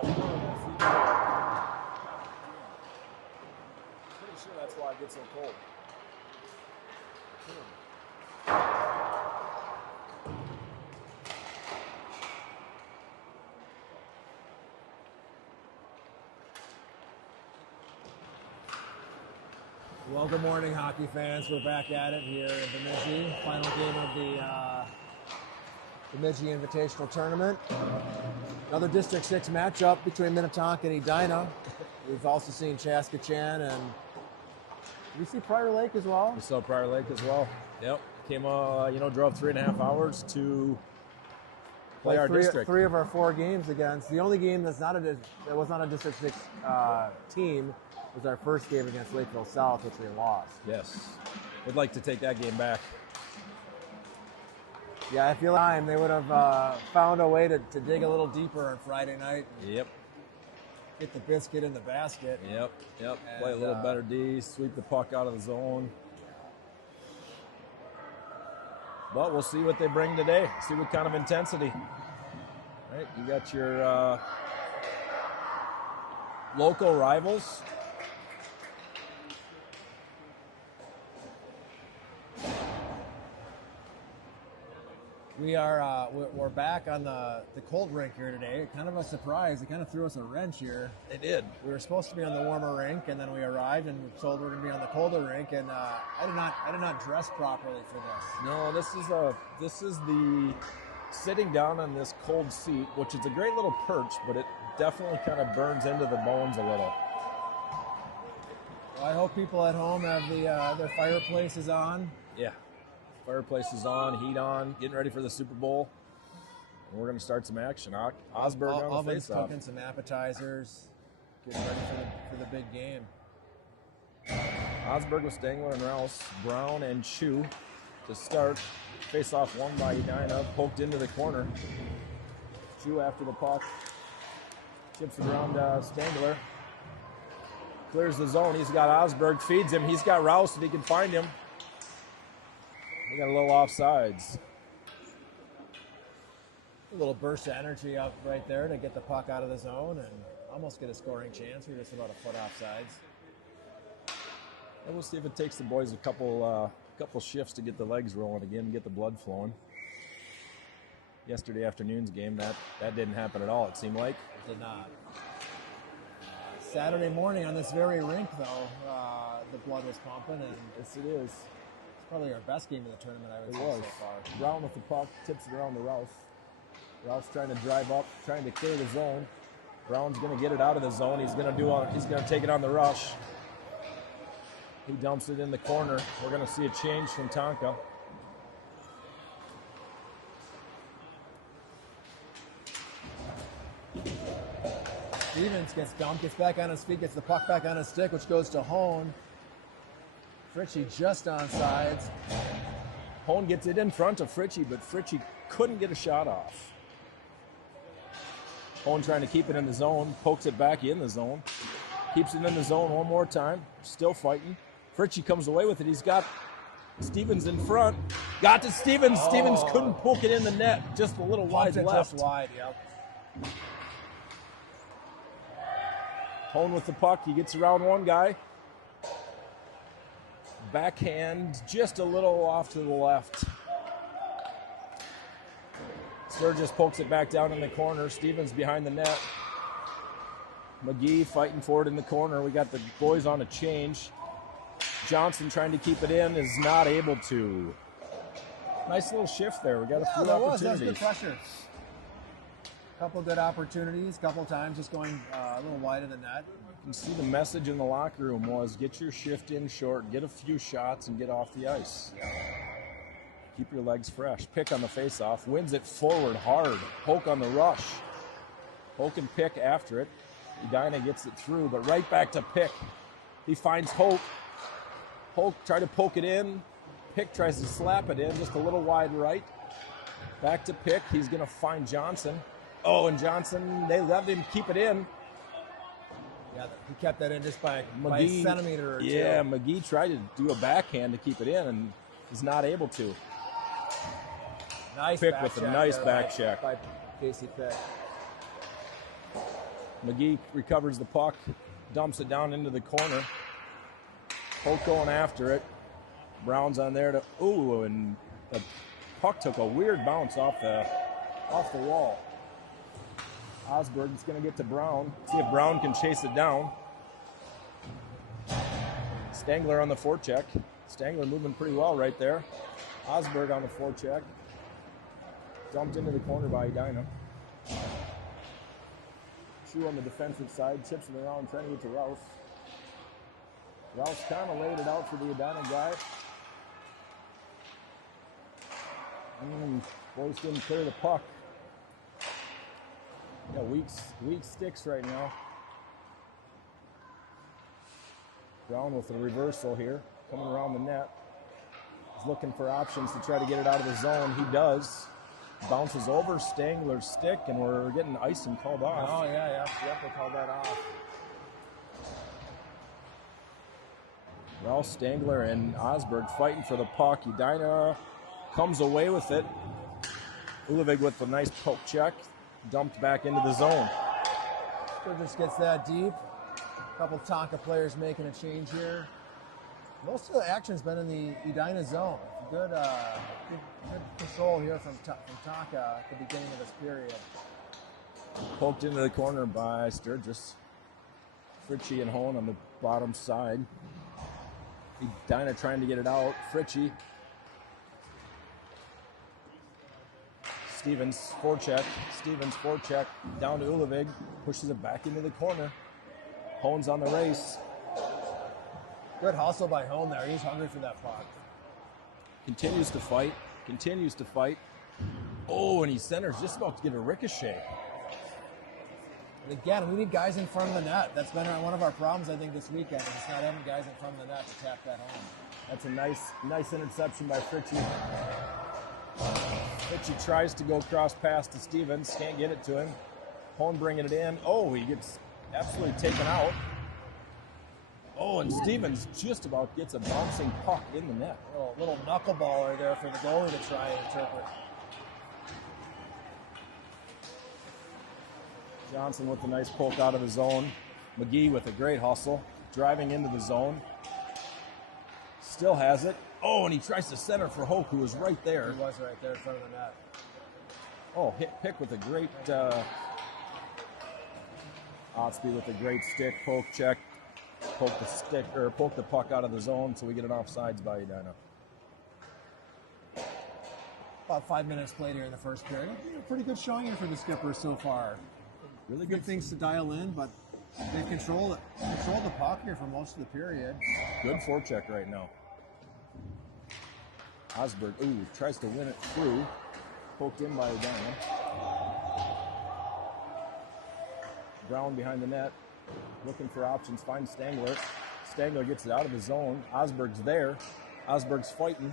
Pretty sure that's why it gets so cold. Well, good morning, hockey fans. We're back at it here in Bemidji. Final game of the Bemidji Invitational Tournament. Another District 6 matchup between Minnetonka and Edina. We've also seen Chaskatchan and did we see Prior Lake as well? We saw Prior Lake as well. Yep. Came, drove 3.5 hours to play our district. Three of our 4 games against. The only game that was not a District 6 team was our first game against Lakeville South, which we lost. Yes. Would like to take that game back. Yeah, I feel like they would have found a way to dig a little deeper on Friday night. Yep. Get the biscuit in the basket. Yep. And, play a little better D, sweep the puck out of the zone. But we'll see what they bring today. See what kind of intensity. Right, you got your local rivals. We're back on the cold rink here today. Kind of a surprise. It kind of threw us a wrench here. They did. We were supposed to be on the warmer rink, and then we arrived and were told we're going to be on the colder rink. And I did not dress properly for this. No, this is the sitting down on this cold seat, which is a great little perch, but it definitely kind of burns into the bones a little. Well, I hope people at home have their fireplaces on. Yeah. Fireplace is on, heat on, getting ready for the Super Bowl. And we're going to start some action. Osberg on the Oven's face-off. cooking some appetizers, getting ready for the big game. Osberg with Stangler and Rouse, Brown and Chu to start. Face-off won by Edina, poked into the corner. Chu after the puck. Chips it around Stangler. Clears the zone. He's got Osberg, feeds him. He's got Rouse if he can find him. We got a little offsides. A little burst of energy up right there to get the puck out of the zone and almost get a scoring chance. We're just about a foot offsides. And we'll see if it takes the boys a couple shifts to get the legs rolling again and get the blood flowing. Yesterday afternoon's game, that didn't happen at all, it seemed like. It did not. Saturday morning on this very rink, though, the blood was pumping. And yes, it is. Probably our best game of the tournament, I would say, so far. Brown with the puck, tips it around to Rouse. Rouse trying to drive up, trying to clear the zone. Brown's going to get it out of the zone. He's going to take it on the rush. He dumps it in the corner. We're going to see a change from Tonka. Stevens gets dumped, gets back on his feet, gets the puck back on his stick, which goes to Hone. Fritchie just on sides. Hone gets it in front of Fritchie, but Fritchie couldn't get a shot off. Hone trying to keep it in the zone, pokes it back in the zone. Keeps it in the zone one more time, still fighting. Fritchie comes away with it. He's got Stevens in front. Got to Stevens. Oh. Stevens couldn't poke it in the net. Just a little wide left. Just wide, yep. Hone with the puck. He gets around one guy. Backhand just a little off to the left. Sturgis pokes it back down in the corner. Stevens behind the net. McGee fighting for it in the corner. We got the boys on a change. Johnson trying to keep it in, is not able to. Nice little shift there. We got a few opportunities. That was good pressure. Couple good opportunities. Couple times just going a little wide of the net. You can see the message in the locker room was get your shift in short, get a few shots, and get off the ice. Keep your legs fresh. Pick on the face-off. Wins it forward hard. Poke on the rush. Poke and Pick after it. Edina gets it through, but right back to Pick. He finds Hope. Hope tried to poke it in. Pick tries to slap it in, just a little wide right. Back to Pick. He's going to find Johnson. Oh, and Johnson, they let him keep it in. Yeah, he kept that in just by a centimeter or two. Yeah, McGee tried to do a backhand to keep it in and is not able to. Nice Pick with a nice back check. By Casey Pick. McGee recovers the puck, dumps it down into the corner. Polk going after it. Brown's on there to, ooh, and the puck took a weird bounce off the wall. Osberg's going to get to Brown. See if Brown can chase it down. Stangler on the forecheck. Stangler moving pretty well right there. Osberg on the forecheck. Dumped into the corner by Edina. Shoe on the defensive side. Chips it around trying to get to Rouse. Rouse kind of laid it out for the Edina guy. Boys didn't clear the puck. Yeah, weak sticks right now. Brown with a reversal here, coming around the net. He's looking for options to try to get it out of the zone. He does. Bounces over Stangler's stick, and we're getting icing called off. Oh, yeah, they called that off. Ralph Stangler and Osberg fighting for the puck. Edina comes away with it. Ulevig with a nice poke check. Dumped back into the zone. Just gets that deep. A couple Tonka players making a change here. Most of the action's been in the Edina zone. Good control here from Tonka at the beginning of this period. Poked into the corner by Sturgis. Fritchie and Hone on the bottom side. Edina trying to get it out. Fritchie. Stevens forecheck down to Ulevig. Pushes it back into the corner. Hone's on the race. Good hustle by Hone there. He's hungry for that puck. Continues to fight. Oh, and he centers, just about to get a ricochet. And again, we need guys in front of the net. That's been one of our problems, I think, this weekend. Is not having guys in front of the net to tap that home. That's a nice interception by Fritchie. Fritchie tries to go cross pass to Stevens. Can't get it to him. Hone bringing it in. Oh, he gets absolutely taken out. Oh, and Stevens just about gets a bouncing puck in the net. Oh, a little knuckleballer there for the goalie to try and interpret. Johnson with a nice poke out of the zone. McGee with a great hustle, driving into the zone. Still has it. Oh, and he tries to center for Hoke, who was right there. He was right there in front of the net. Oh, pick with a great Otsby with a great stick, poke check. Poke the puck out of the zone, so we get an offsides by Edina. About 5 minutes played here in the first period. Pretty good showing here for the Skippers so far. Really good things to dial in, but they've controlled the puck here for most of the period. Good forecheck right now. Osberg, tries to win it through. Poked in by Edina. Brown behind the net. Looking for options, finds Stangler. Stangler gets it out of the zone. Osberg's there. Osberg's fighting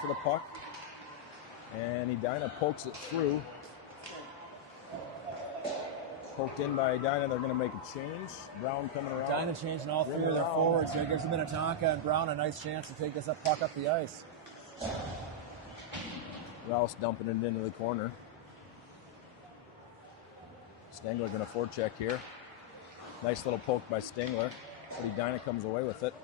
for the puck. And Edina pokes it through. Poked in by Edina. They're going to make a change. Brown coming around. Edina changing all three of their forwards here. Gives Minnetonka and Brown a nice chance to take this puck up the ice. Rouse dumping it into the corner. Stangler going to forecheck here. Nice little poke by Stangler, but Edina comes away with it.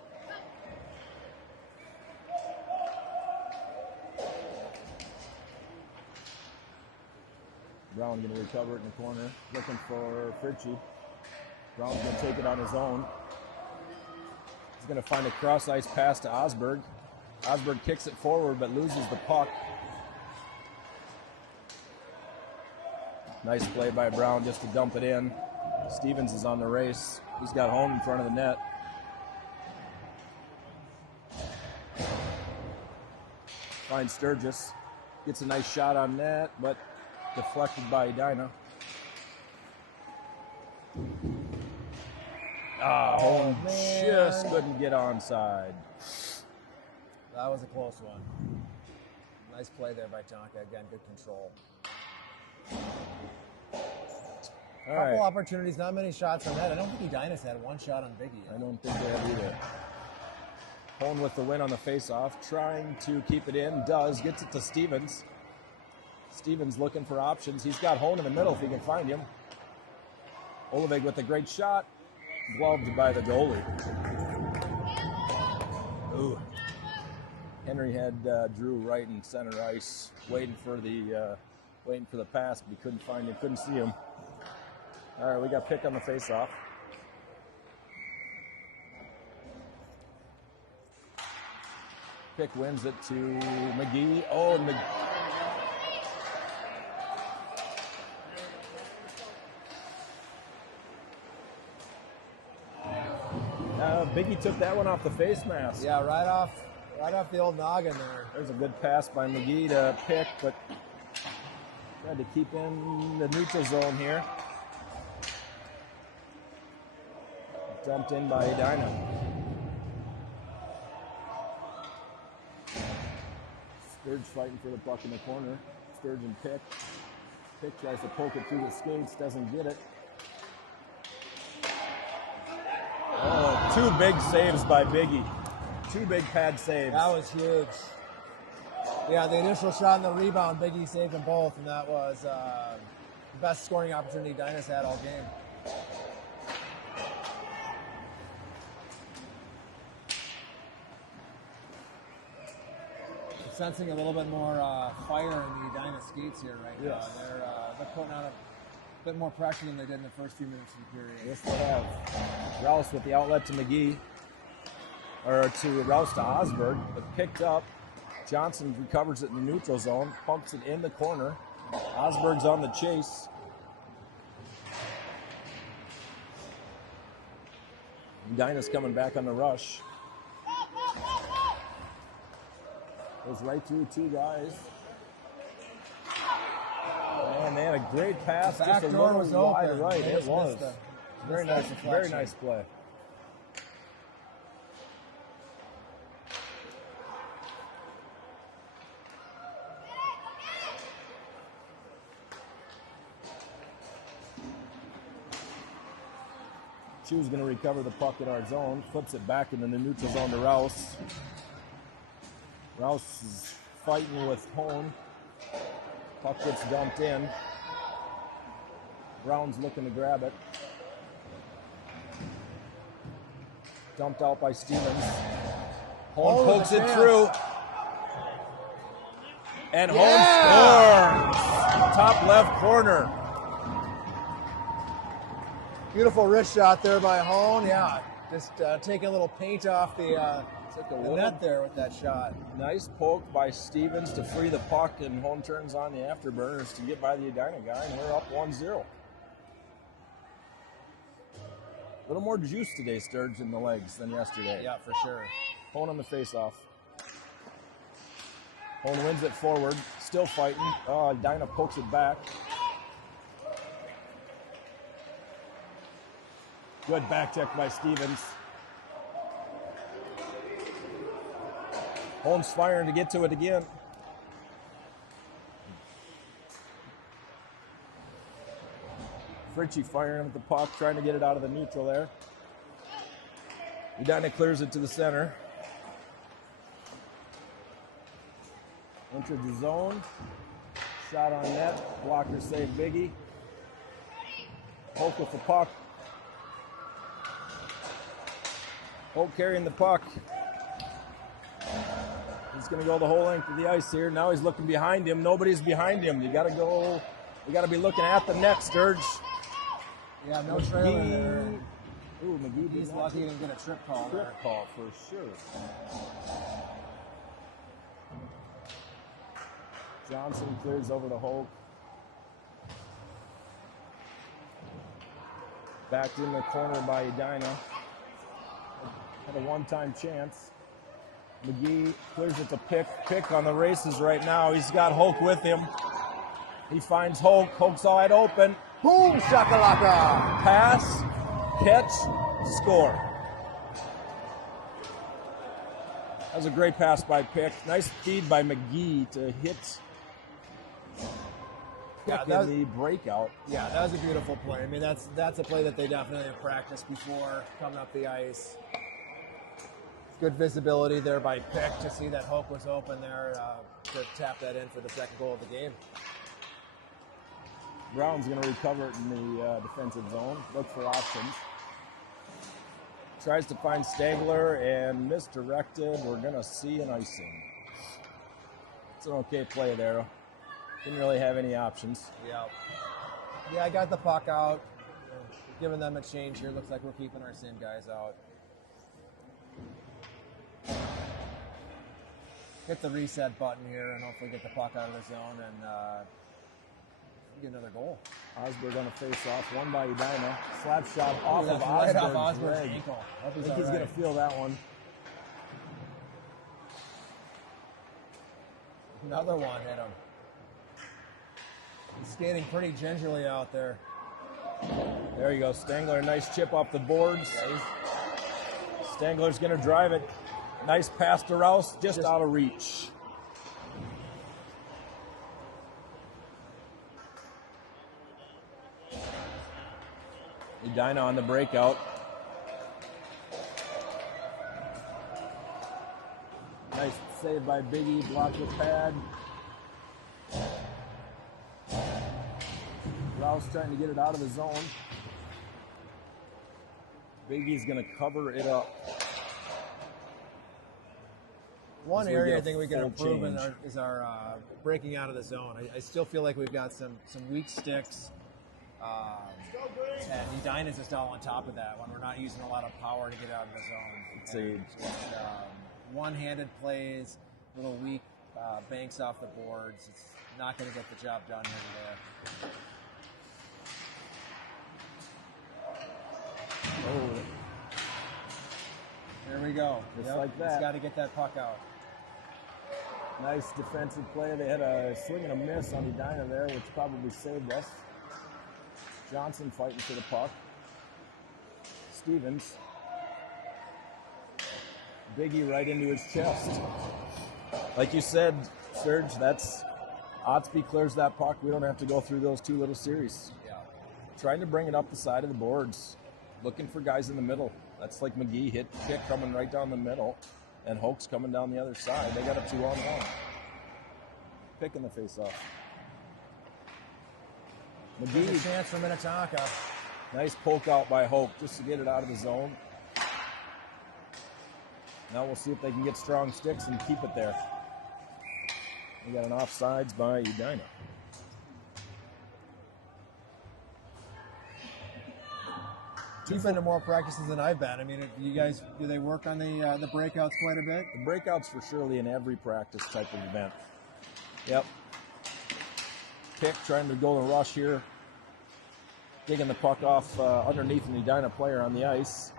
Brown going to recover it in the corner, looking for Fritchie. Brown's going to take it on his own. He's going to find a cross-ice pass to Osberg. Osberg kicks it forward, but loses the puck. Nice play by Brown just to dump it in. Stevens is on the race. He's got Hone in front of the net. Finds Sturgis. Gets a nice shot on net, but deflected by Edina. Hone just couldn't get onside. That was a close one. Nice play there by Tonka. Again, good control. Couple opportunities, not many shots on net. I don't think Edina's had one shot on Biggie. I don't think they have either. Hone with the win on the face-off, trying to keep it in. Gets it to Stevens. Stevens looking for options. He's got Hone in the middle if he can find him. Olevig with a great shot, gloved by the goalie. Ooh. Henry had Drew right in center ice, waiting for the pass, but he couldn't find him, couldn't see him. All right, we got pick on the face-off. Pick wins it to McGee. Oh, and Biggie took that one off the face mask. Yeah, right off the old noggin there. There's a good pass by McGee to Pick, but tried to keep in the neutral zone here. Dumped in by Edina. Sturge fighting for the puck in the corner. Sturge and Pick. Pick tries to poke it through the skates, doesn't get it. Oh, 2 big saves by Biggie. 2 big pad saves. That was huge. Yeah, the initial shot and the rebound, Biggie saved them both, and that was the best scoring opportunity Edina's had all game. I'm sensing a little bit more fire in the Edina skates here right now. They're putting out a bit more pressure than they did in the first few minutes of the period. Yes, they have. Rouse with the outlet to McGee, or to Rouse to Osberg, but picked up. Johnson recovers it in the neutral zone, pumps it in the corner. Osberg's on the chase. Edina's coming back on the rush. Goes right through 2 guys. Man, they had a great pass, The just a back door little was wide open. right. They It just was. missed that deflection. Very nice play. Chu's going to recover the puck in our zone, flips it back into the neutral zone to Rouse. Rouse is fighting with Hone. Puck gets dumped in. Brown's looking to grab it. Dumped out by Stevens. Hone pokes it through. And Hone scores! Top left corner. Beautiful wrist shot there by Hone. Yeah, just taking a little paint off the net there with that shot. Nice poke by Stevens to free the puck, and Hone turns on the afterburners to get by the Edina guy, and we're up 1-0. A little more juice today, Sturge, in the legs than yesterday. Yeah, for sure. Hone on the face-off. Hone wins it forward, still fighting. Oh, Edina pokes it back. Good back check by Stevens. Hone's firing to get to it again. Fritchie firing at the puck, trying to get it out of the neutral there. Edina clears it to the center. Entered the zone. Shot on net. Blocker save Biggie. Hoke with the puck. Hoke carrying the puck. He's going to go the whole length of the ice here. Now he's looking behind him. Nobody's behind him. You got to be looking at the net, Sturge. Yeah, no trailer there. Ooh, He's lucky he didn't get a trip call there. Trip call for sure. Johnson clears over to Hoke. Backed in the corner by Edina. Had a one-time chance. McGee clears it to Pick. Pick on the races right now. He's got Hoke with him. He finds Hoke. Hoke's wide open. Boom, shakalaka! Pass, catch, score. That was a great pass by Pick. Nice feed by McGee to hit Pick in the breakout. Yeah, that was a beautiful play. I mean, that's a play that they definitely have practiced before coming up the ice. Good visibility there by Pick to see that Hoke was open there to tap that in for the second goal of the game. Brown's going to recover it in the defensive zone. Look for options. Tries to find Stangler and misdirected. We're going to see an icing. It's an okay play there. Didn't really have any options. Yeah. Yeah, I got the puck out. Giving them a change here. Looks like we're keeping our same guys out. Hit the reset button here and hopefully get the puck out of the zone and get another goal. Osberg on a face-off, won by Edina. Slap shot off of right off Osberg's Osberg's leg. ankle. I think he's going to feel that one. Another one hit him. He's skating pretty gingerly out there. There you go, Stangler, a nice chip off the boards. Yeah, Stangler's going to drive it. Nice pass to Rouse, just out of reach. Edina on the breakout. Nice save by Biggie, blocked with pad. Rouse trying to get it out of the zone. Biggie's going to cover it up. One area I think we can improve is our breaking out of the zone. I still feel like we've got some weak sticks. And Edina's just all on top of that when we're not using a lot of power to get out of the zone. It's one-handed plays, a little weak, banks off the boards. It's not going to get the job done over there. Oh. There we go. Just like that. He's got to get that puck out. Nice defensive play. They had a swing and a miss on Edina there, which probably saved us. Johnson fighting for the puck. Stevens. Biggie right into his chest. Like you said, Serge, that's Otsby clears that puck. We don't have to go through those two little series. Yeah. Trying to bring it up the side of the boards. Looking for guys in the middle. That's like McGee hit kick coming right down the middle. And Hoke's coming down the other side. They got a 2-on-1. Picking the face-off. McGee, a chance for Minnetonka. Nice poke out by Hoke just to get it out of the zone. Now we'll see if they can get strong sticks and keep it there. We got an offsides by Edina. You've been to more practices than I've been. I mean, you guys, do they work on the breakouts quite a bit? The breakouts for surely in every practice type of event. Yep. Pick trying to go and rush here. Digging the puck off underneath an Edina player on the ice.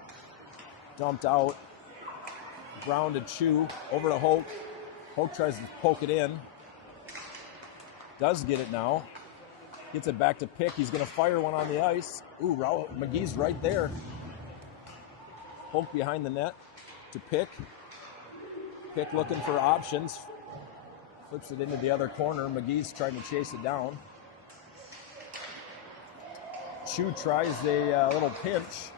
Dumped out. Brown to Chew. Over to Hoke. Hoke tries to poke it in. Does get it now. Gets it back to Pick. He's going to fire one on the ice. Ooh, McGee's right there. Hoke behind the net to Pick. Pick looking for options. Flips it into the other corner. McGee's trying to chase it down. Chew tries a little pinch.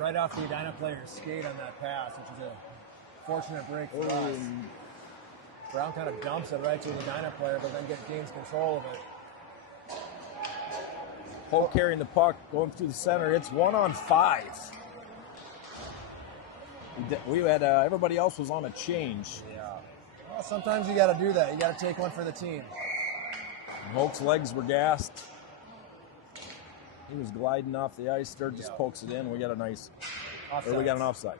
Right off the Edina player's skate on that pass, which is a fortunate break for us. Brown kind of dumps it right to the Edina player, but then gains control of it. Hoke carrying the puck, going through the center. It's 1-on-5. We had everybody else was on a change. Yeah. Well, sometimes you got to do that. You got to take one for the team. And Hoke's legs were gassed. He was gliding off the ice. Sturgis pokes it in. We got a nice. Or we got an offside.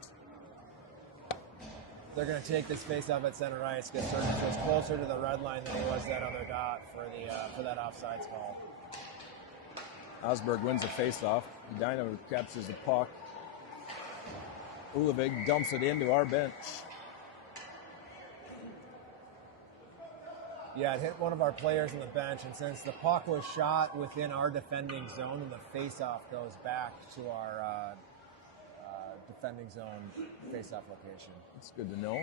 They're going to take this face-off at center ice because Sturgis was closer to the red line than he was that other dot for that offsides call. Osberg wins the face-off. Edina captures the puck. Ulavig dumps it into our bench. Yeah, it hit one of our players on the bench, and since the puck was shot within our defending zone, and the face-off goes back to our defending zone face-off location. It's good to know.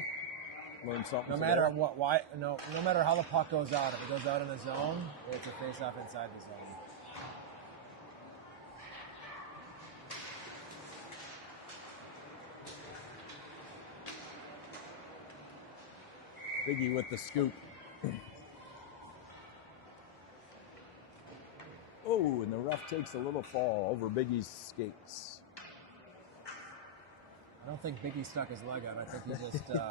Learn something. No matter no matter how the puck goes out, if it goes out in the zone, it's a face-off inside the zone. Biggie with the scoop. Oh, and the ref takes a little fall over Biggie's skates. I don't think Biggie stuck his leg out. I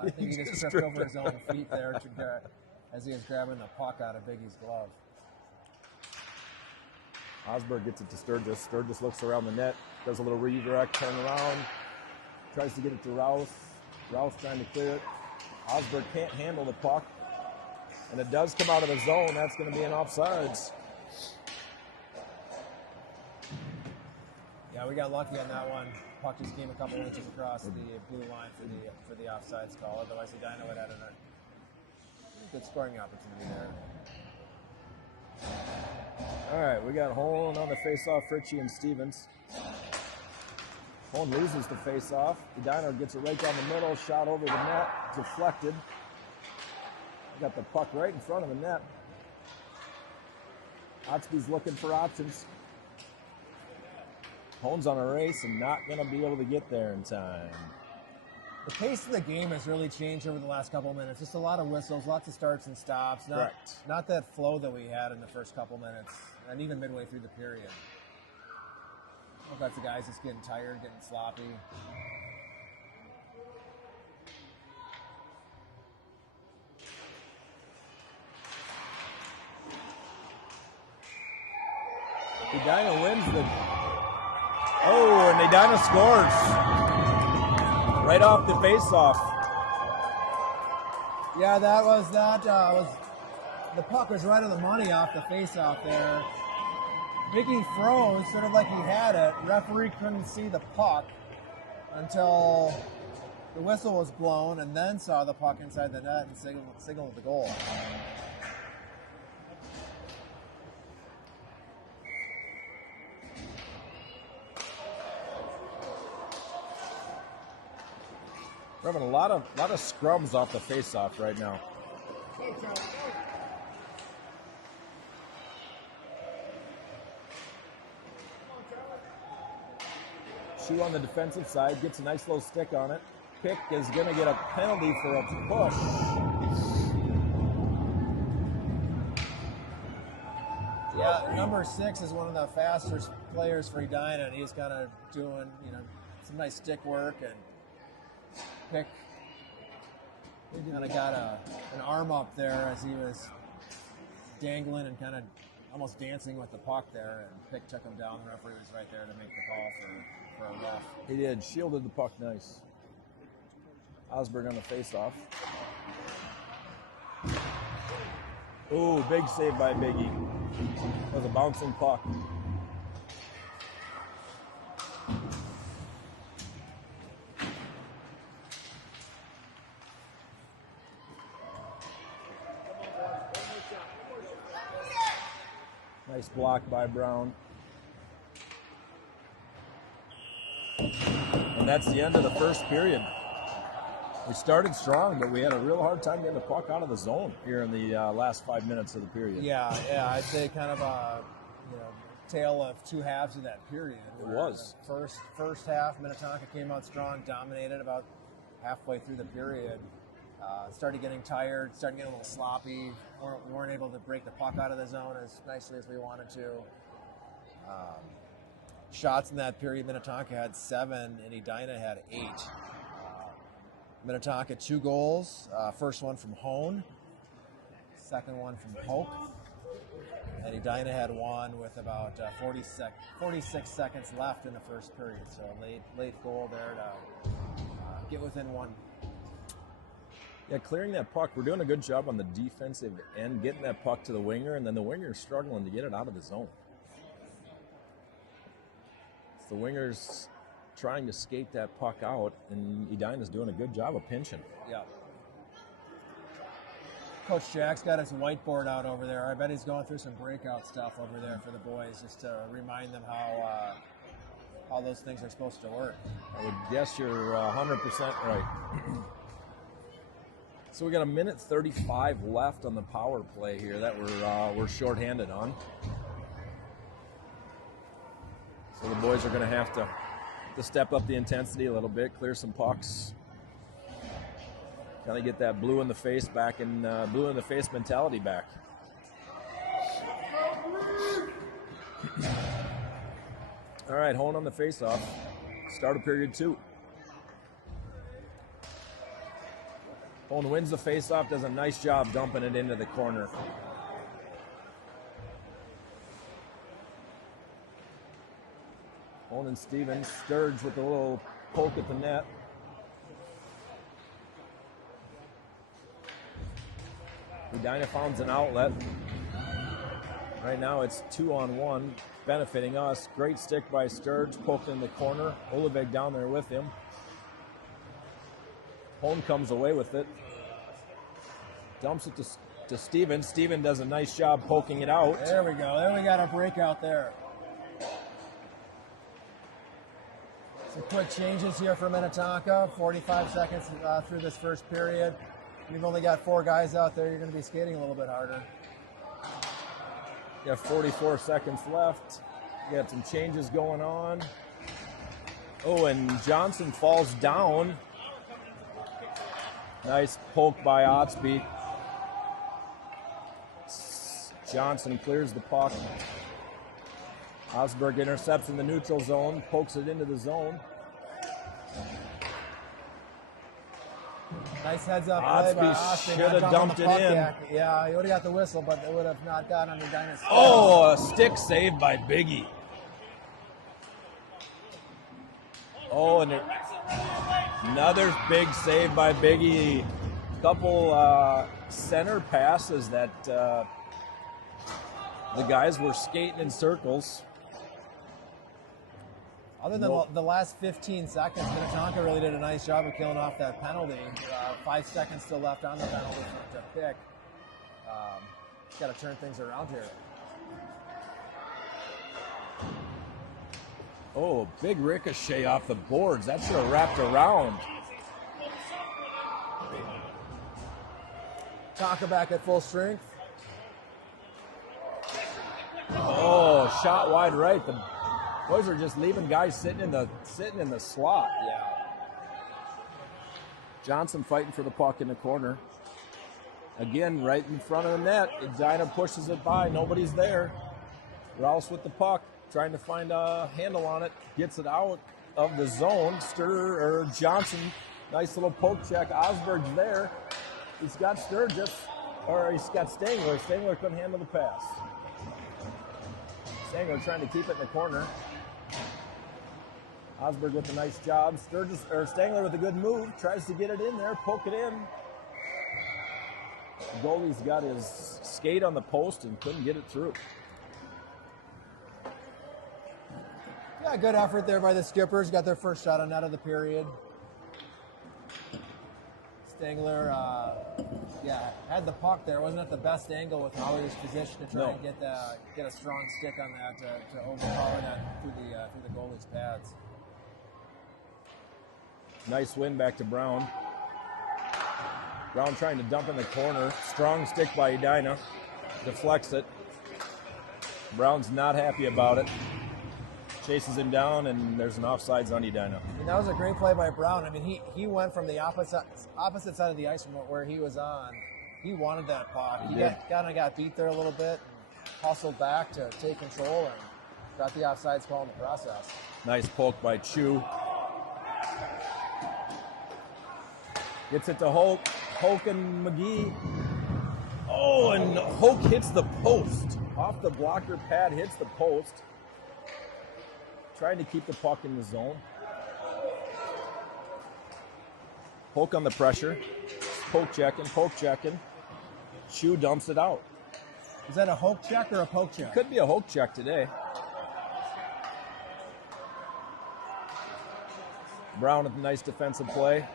think he just tripped over his own feet there as he was grabbing the puck out of Biggie's glove. Osberg gets it to Sturgis. Sturgis looks around the net, does a little redirect, turn around, tries to get it to Rouse. Rouse trying to clear it. Osberg can't handle the puck, and it does come out of the zone. That's going to be an offsides. Yeah, we got lucky on that one. Puck just came a couple inches across the blue line for the offsides call. Otherwise, Edina would have had a good scoring opportunity there. All right, we got Holm on the face-off, Fritchie and Stevens. Holm loses the face-off. Edina gets it right down the middle, shot over the net, deflected. Got the puck right in front of the net. Otsby's looking for options. Holm's on a race and not going to be able to get there in time. The pace of the game has really changed over the last couple of minutes. Just a lot of whistles, lots of starts and stops. Not that flow that we had in the first couple minutes, and even midway through the period. I've got the guys just getting tired, getting sloppy. Edina wins the... Oh, and Edina scores. Right off the face-off. Yeah, the puck was right on the money off the face-off there. Biggie froze, sort of like he had it. Referee couldn't see the puck until the whistle was blown, and then saw the puck inside the net and signaled the goal. We're having a lot of scrums off the face-off right now. Shoe on the defensive side, gets a nice little stick on it. Pick is going to get a penalty for a push. Yeah, number 6 is one of the faster players for Edina, and he's kind of doing, some nice stick work, and Pick kind of got an arm up there as he was dangling and kind of almost dancing with the puck there, and Pick took him down. The referee was right there to make the call for a ref. He did. Shielded the puck nice. Osberg on the face-off. Ooh, big save by Biggie. That was a bouncing puck. Nice block by Brown. And that's the end of the first period. We started strong, but we had a real hard time getting the puck out of the zone here in the last 5 minutes of the period. Yeah, I'd say kind of a tale of two halves of that period. It was. First half, Minnetonka came out strong, dominated about halfway through the period. Started getting tired, started getting a little sloppy. Weren't able to break the puck out of the zone as nicely as we wanted to. Shots in that period, Minnetonka had 7, and Edina had 8. Minnetonka 2 goals. First one from Hone, second one from Hope, and Edina had 1 with about 46 seconds left in the first period. So late goal there to get within 1. Yeah, clearing that puck. We're doing a good job on the defensive end, getting that puck to the winger, and then the winger's struggling to get it out of the zone. The winger's trying to skate that puck out, and Edina's doing a good job of pinching. Yeah. Coach Jack's got his whiteboard out over there. I bet he's going through some breakout stuff over there for the boys, just to remind them how those things are supposed to work. I would guess you're 100% right. So we got 1:35 left on the power play here that we're shorthanded on. So the boys are going to have to step up the intensity a little bit, clear some pucks, kind of get that blue in the face back and blue in the face mentality back. All right, Hone on the faceoff. Start of period 2. Hone wins the faceoff, does a nice job dumping it into the corner. Hone and Stevens, Sturge with a little poke at the net. Edina finds an outlet. Right now it's 2-on-1, benefiting us. Great stick by Sturge, poked in the corner. Oliveg down there with him. Hone comes away with it. Dumps it to Steven. Steven does a nice job poking it out. There we go. There we got a breakout there. Some quick changes here for Minnetonka. 45 seconds through this first period. You've only got 4 guys out there. You're going to be skating a little bit harder. You have 44 seconds left. You got some changes going on. Oh, and Johnson falls down. Nice poke by Otsby. Johnson clears the puck. Osberg intercepts in the neutral zone, pokes it into the zone. Nice heads up play by Otsby. Should have dumped it in. Yeah, he would have got the whistle, but it would have not gotten under Edina's. Oh, a stick save by Biggie. Oh, and another big save by Biggie. Couple center passes that the guys were skating in circles. Other than the last 15 seconds, Minnetonka really did a nice job of killing off that penalty. 5 seconds still left on the penalty to pick. Got to turn things around here. Oh, big ricochet off the boards. That should have wrapped around. Tonka back at full strength. Oh, shot wide right. The boys are just leaving guys sitting in the slot. Yeah. Johnson fighting for the puck in the corner. Again, right in front of the net. Edina pushes it by. Nobody's there. Rouse with the puck, trying to find a handle on it. Gets it out of the zone. Johnson, nice little poke check. Osberg's there. He's got Sturgis, or he's got Stangler. Stangler couldn't handle the pass. Stangler trying to keep it in the corner. Osberg with a nice job. Stangler with a good move. Tries to get it in there, poke it in. The goalie's got his skate on the post and couldn't get it through. Yeah, good effort there by the Skippers. Got their first shot on net of the period. Stangler, had the puck there. Wasn't at the best angle with Holly's position to try and get a strong stick on that to overpower that through the goalie's pads. Nice win back to Brown. Brown trying to dump in the corner. Strong stick by Edina. Deflects it. Brown's not happy about it. Chases him down, and there's an offsides on Edina. And that was a great play by Brown. I mean, he went from the opposite side of the ice from where he was on. He wanted that puck. He kind of got beat there a little bit, and hustled back to take control, and got the offsides call in the process. Nice poke by Chu. Gets it to Hoke. Hoke and McGee. Oh, and Hoke hits the post. Off the blocker pad, hits the post. Trying to keep the puck in the zone. Poke on the pressure. Poke checking. Chu dumps it out. Is that a Hoke check or a poke check? Could be a Hoke check today. Brown with a nice defensive play.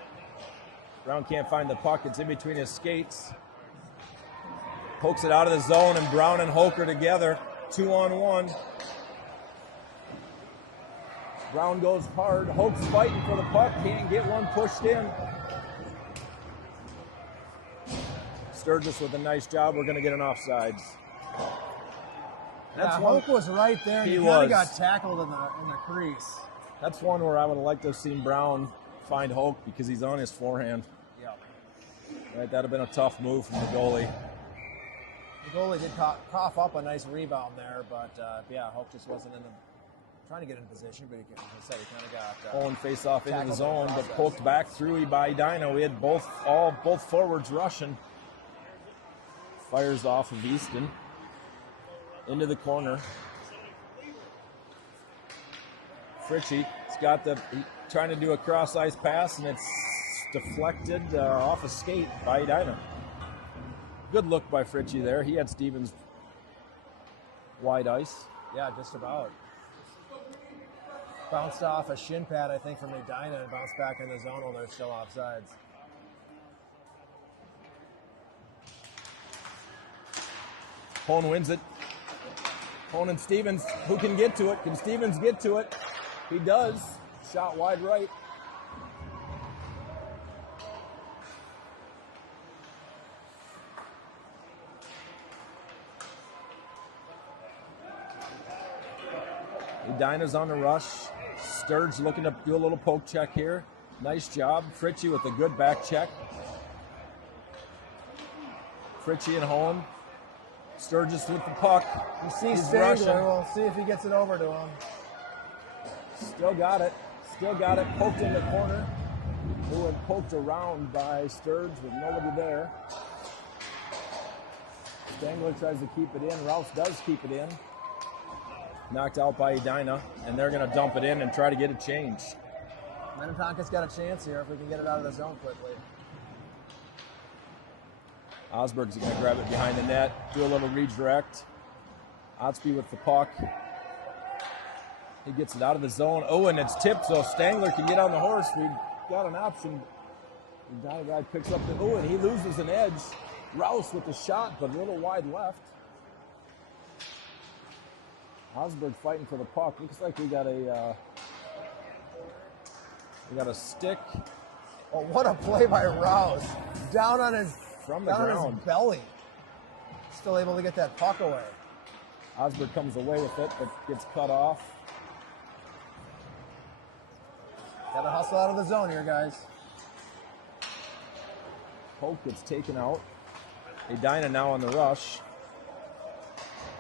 Brown can't find the puck. It's in between his skates. Pokes it out of the zone, and Brown and Hoke are together. 2-on-1. Brown goes hard. Hoke's fighting for the puck. Can't get one pushed in. Sturgis with a nice job. We're going to get an offsides. Hoke was right there. He kind of got tackled in the crease. That's one where I would have liked to have seen Brown find Hoke because he's on his forehand. Yeah. Right, that would have been a tough move from the goalie. goalie did cough up a nice rebound there, but yeah, Hoke just wasn't trying to get in position, but he kind of got Pulling face off into the tackled zone, in the but process. poked back through by Edina. We had both forwards rushing. Fires off of Easton into the corner. Fritchie has trying to do a cross ice pass, and it's deflected off a skate by Edina. Good look by Fritchie there. He had Stevens wide ice. Yeah, just about. Bounced off a shin pad, I think, from Edina and bounced back in the zone while they're still offsides. Hone wins it. Hone and Stevens. Who can get to it? Can Stevens get to it? He does. Shot wide right. Edina's on the rush. Sturge looking to do a little poke check here. Nice job. Fritchie with a good back check. Fritchie and Hone. Sturgis with the puck. You see He's Stangler. rushing. We'll see if he gets it over to him. Still got it. Still got it. Poked in the corner. Who had poked around by Sturge with nobody there. Stangler tries to keep it in. Ralph does keep it in. Knocked out by Edina, and they're going to dump it in and try to get a change. Minnetonka's got a chance here if we can get it out of the zone quickly. Osberg's going to grab it behind the net, do a little redirect. Otsby with the puck. He gets it out of the zone. Oh, and it's tipped, so Stangler can get on the horse. We've got an option. The Edina guy picks up the... Oh, and he loses an edge. Rouse with the shot, but a little wide left. Osberg fighting for the puck. Looks like we got a stick. Oh, what a play by Rouse. Down on his From the down on ground. his belly. Still able to get that puck away. Osberg comes away with it, but gets cut off. Got to hustle out of the zone here, guys. Polk gets taken out. Edina now on the rush.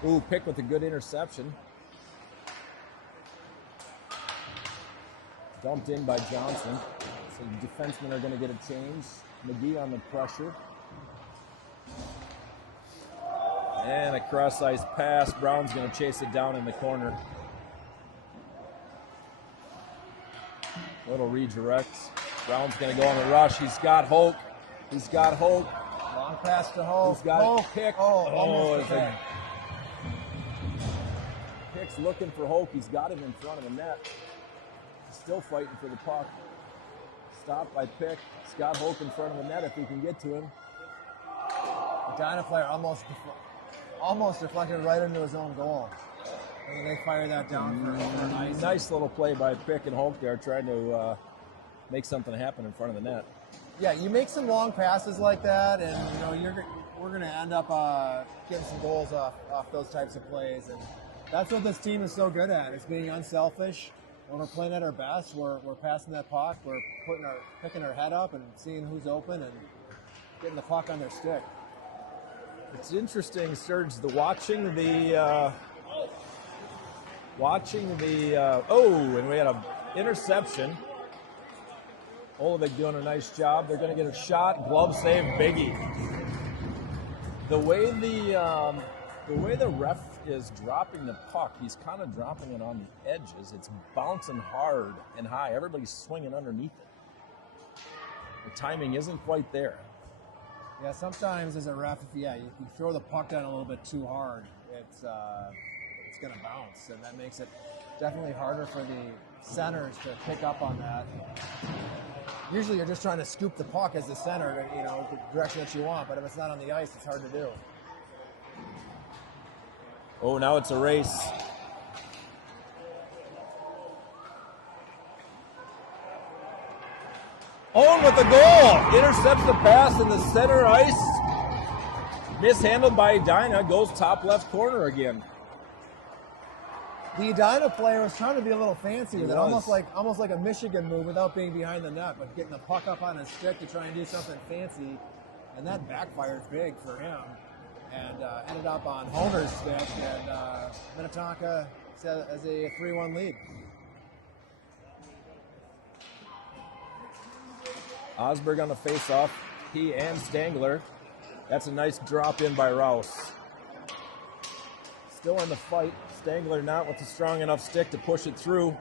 Ooh, Pick with a good interception. Dumped in by Johnson. So the defensemen are going to get a change. McGee on the pressure. And a cross-ice pass. Brown's going to chase it down in the corner. Little redirect. Brown's going to go on the rush. He's got Hoke. He's got Hoke. Long pass to Hoke. He's got Hoke. Pick. Oh, almost it's a a Pick's looking for Hoke. He's got him in front of the net. He's still fighting for the puck. Stopped by Pick. He's got Hoke in front of the net if he can get to him. Edina player almost deflected right into his own goal. And then they fire that down for an ice. Nice little play by Pick and Hoke there, trying to make something happen in front of the net. Yeah, you make some long passes like that, and we're going to end up getting some goals off those types of plays. And that's what this team is so good at, is being unselfish. When we're playing at our best, we're passing that puck, we're picking our head up and seeing who's open and getting the puck on their stick. It's interesting, Serge, watching the and we had an interception. Olovik doing a nice job. They're going to get a shot. Glove save, Biggie. The way the ref is dropping the puck, he's kind of dropping it on the edges. It's bouncing hard and high. Everybody's swinging underneath it. The timing isn't quite there. Yeah, sometimes as a ref, you throw the puck down a little bit too hard, it's going to bounce, and that makes it definitely harder for the centers to pick up on that. Usually you're just trying to scoop the puck as the center, the direction that you want, but if it's not on the ice, it's hard to do. Oh, now it's a race. Owen with the goal. Intercepts the pass in the center ice. Mishandled by Edina. Goes top left corner again. The Edina player was trying to be a little fancy with it, was. almost like a Michigan move without being behind the net, but getting the puck up on his stick to try and do something fancy, and that backfired big for him. and ended up on Honer's stick, and Minnetonka has a 3-1 lead. Osberg on the face-off. He and Stangler. That's a nice drop in by Rouse. Still in the fight. Stangler not with a strong enough stick to push it through.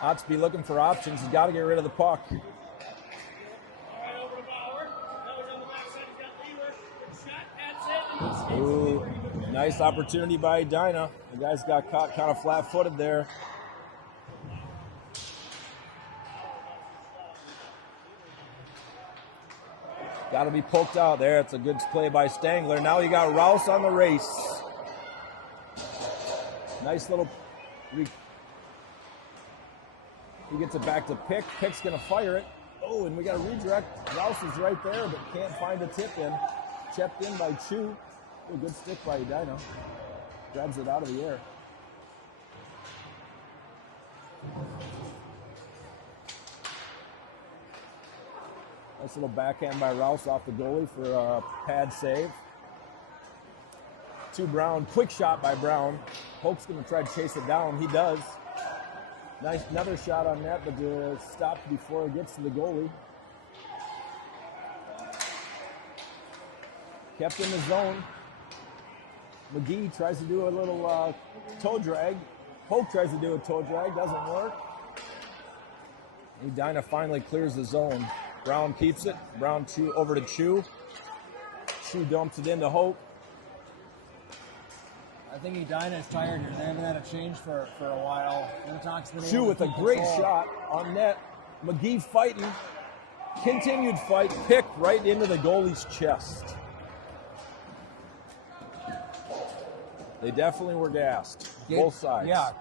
Otsby looking for options. He's got to get rid of the puck. Ooh, nice opportunity by Edina. The guys got caught kind of flat-footed there. Got to be poked out there. It's a good play by Stangler. Now you got Rouse on the race. Nice little... He gets it back to Pick. Pick's going to fire it. Oh, and we got a redirect. Rouse is right there, but can't find a tip in. Checked in by Chu. Oh, good stick by Edina. Grabs it out of the air. Nice little backhand by Rouse off the goalie for a pad save. To Brown. Quick shot by Brown. Hope's going to try to chase it down. He does. Nice, another shot on net, but stopped before it gets to the goalie. Kept in the zone. McGee tries to do a little toe drag. Hope tries to do a toe drag. Doesn't work. Edina finally clears the zone. Brown keeps it. Brown over to Chu. Chu dumps it into Hope. I think Edina is tired here. They haven't had a change for a while. Chu with a great shot on net. McGee fighting. Continued fight. Pick right into the goalie's chest. They definitely were gassed. Both sides. Yeah,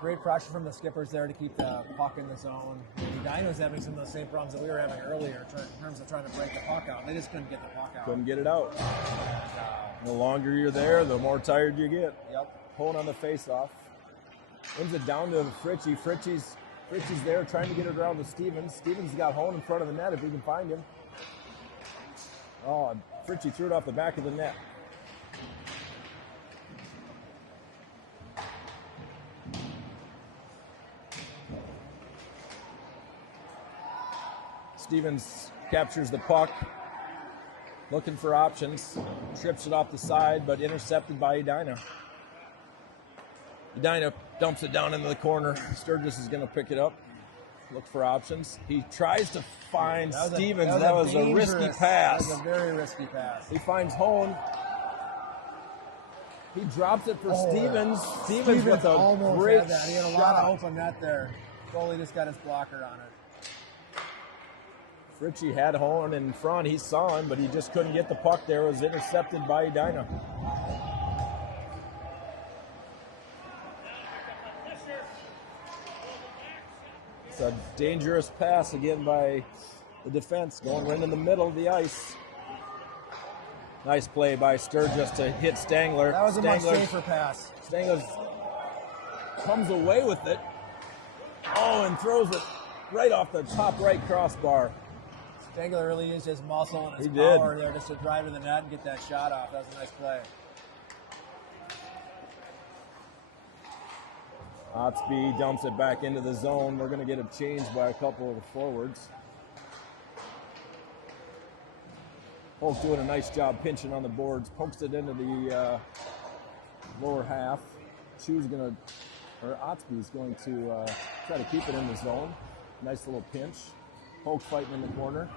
great pressure from the skippers there to keep the puck in the zone. Edina was having some of the same problems that we were having earlier in terms of trying to break the puck out. They just couldn't get the puck out. Couldn't get it out. The longer you're there, the more tired you get. Yep. Pulling on the face-off. Wins it down to Fritchie. Fritchie's there trying to get it around to Stevens. Stevens got home in front of the net if we can find him. Oh, Fritchie threw it off the back of the net. Stevens captures the puck, looking for options, trips it off the side, but intercepted by Edina. Edina dumps it down into the corner. Sturgis is going to pick it up, look for options. He tries to find Stevens. That was a risky pass. That was a very risky pass. He finds Hone. He drops it for Stevens. Stevens with a great shot. He had a lot of open net there. Goalie just got his blocker on it. Fritchie had Horn in front. He saw him, but he just couldn't get the puck there. It was intercepted by Edina. It's a dangerous pass again by the defense, going right in the middle of the ice. Nice play by Sturgis to hit Stangler. That was a much safer pass. Stangler comes away with it. Oh, and throws it right off the top right crossbar. Stangler really used his muscle and his power there just to drive to the net and get that shot off. That was a nice play. Otsby dumps it back into the zone. We're going to get a change by a couple of the forwards. Polk doing a nice job pinching on the boards. Pokes it into the lower half. Otsby's going to try to keep it in the zone. Nice little pinch. Polk fighting in the corner.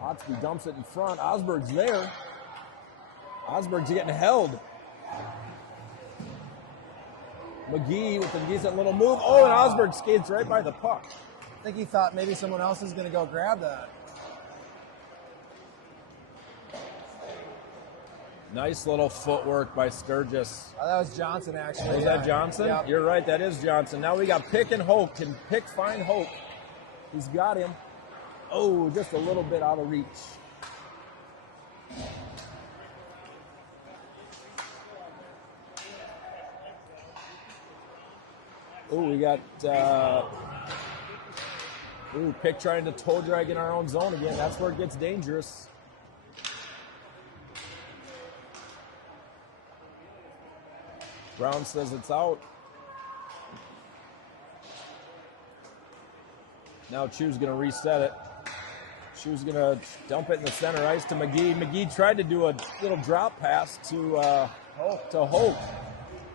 Otsby dumps it in front. Osberg's there. Osberg's getting held. McGee with a decent little move. Oh, and Osberg skates right by the puck. I think he thought maybe someone else is going to go grab that. Nice little footwork by Sturgis. Oh, that was Johnson, actually. Was that Johnson? Yep. You're right, that is Johnson. Now we got Pick and Hope. Can Pick find Hope? He's got him. Oh, just a little bit out of reach. Oh, we got Pick trying to toe drag in our own zone again. That's where it gets dangerous. Brown says it's out. Now Chu's going to reset it. Chu's going to dump it in the center ice to McGee. McGee tried to do a little drop pass to Hope.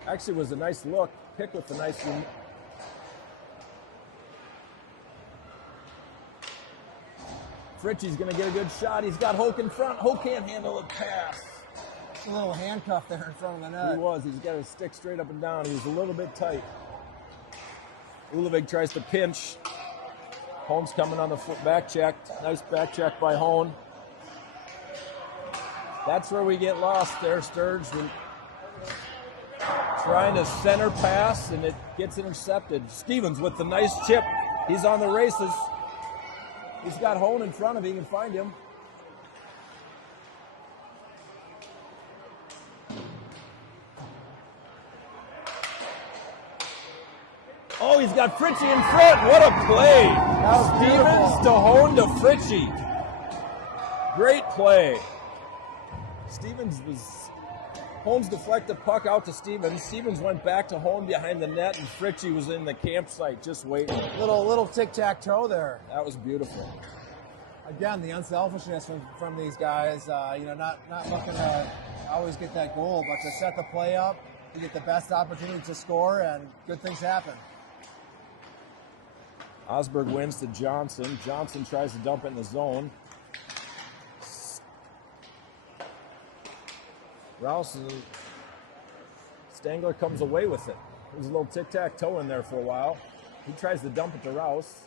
Actually, was a nice look. Pick with the nice. Fritchie's going to get a good shot. He's got Hoke in front. Hoke can't handle a pass. A little handcuff there in front of the net. He was. He's got his stick straight up and down. He was a little bit tight. Ulovig tries to pinch. Hone's coming on the foot back check. Nice back check by Hone. That's where we get lost there, Sturge. Trying to center pass, and it gets intercepted. Stevens with the nice chip. He's on the races. He's got Hone in front of him. He can find him. Oh, he's got Fritchie in front. What a play. That was Stevens to Hone to Fritchie. Great play. Hone's deflected puck out to Stevens. Stevens went back to Hone behind the net, and Fritchie was in the campsite just waiting. Little tic-tac-toe there. That was beautiful. Again, the unselfishness from these guys, not looking to always get that goal, but to set the play up, to get the best opportunity to score, and good things happen. Osberg wins to Johnson. Johnson tries to dump it in the zone. Rouse and Stangler comes away with it. There's a little tic-tac-toe in there for a while. He tries to dump it to Rouse,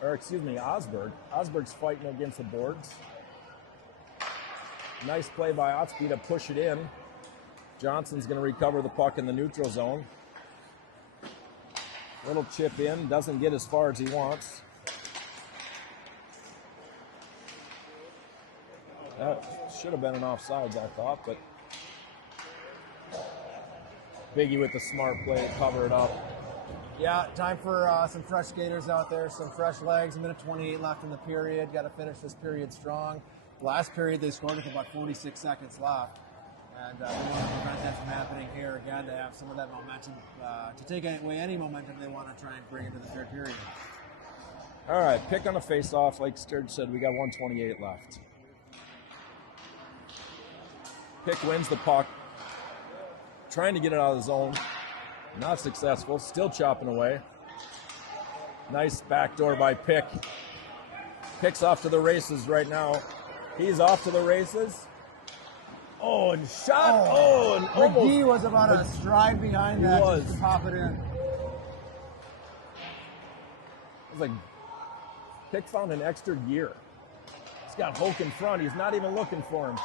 Osberg. Osberg's fighting against the boards. Nice play by Otsby to push it in. Johnson's going to recover the puck in the neutral zone. Little chip in, doesn't get as far as he wants. That should have been an offsides, I thought, but Biggie with the smart play to cover it up. Yeah, time for some fresh skaters out there, some fresh legs. 1:28 left in the period. Got to finish this period strong. Last period, they scored with about 46 seconds left. And we want to prevent that from happening here again, to have some of that momentum, to take away any momentum they want to try and bring into the third period. All right, pick on a face-off. Like Sturge said, we got 1:28 left. Pick wins the puck. Trying to get it out of the zone. Not successful. Still chopping away. Nice backdoor by Pick. Pick's off to the races right now. He's off to the races. Oh, and shot. Oh, and almost. McGee was about a stride behind that just to pop it in. It was like Pick found an extra gear. He's got Hoke in front. He's not even looking for him.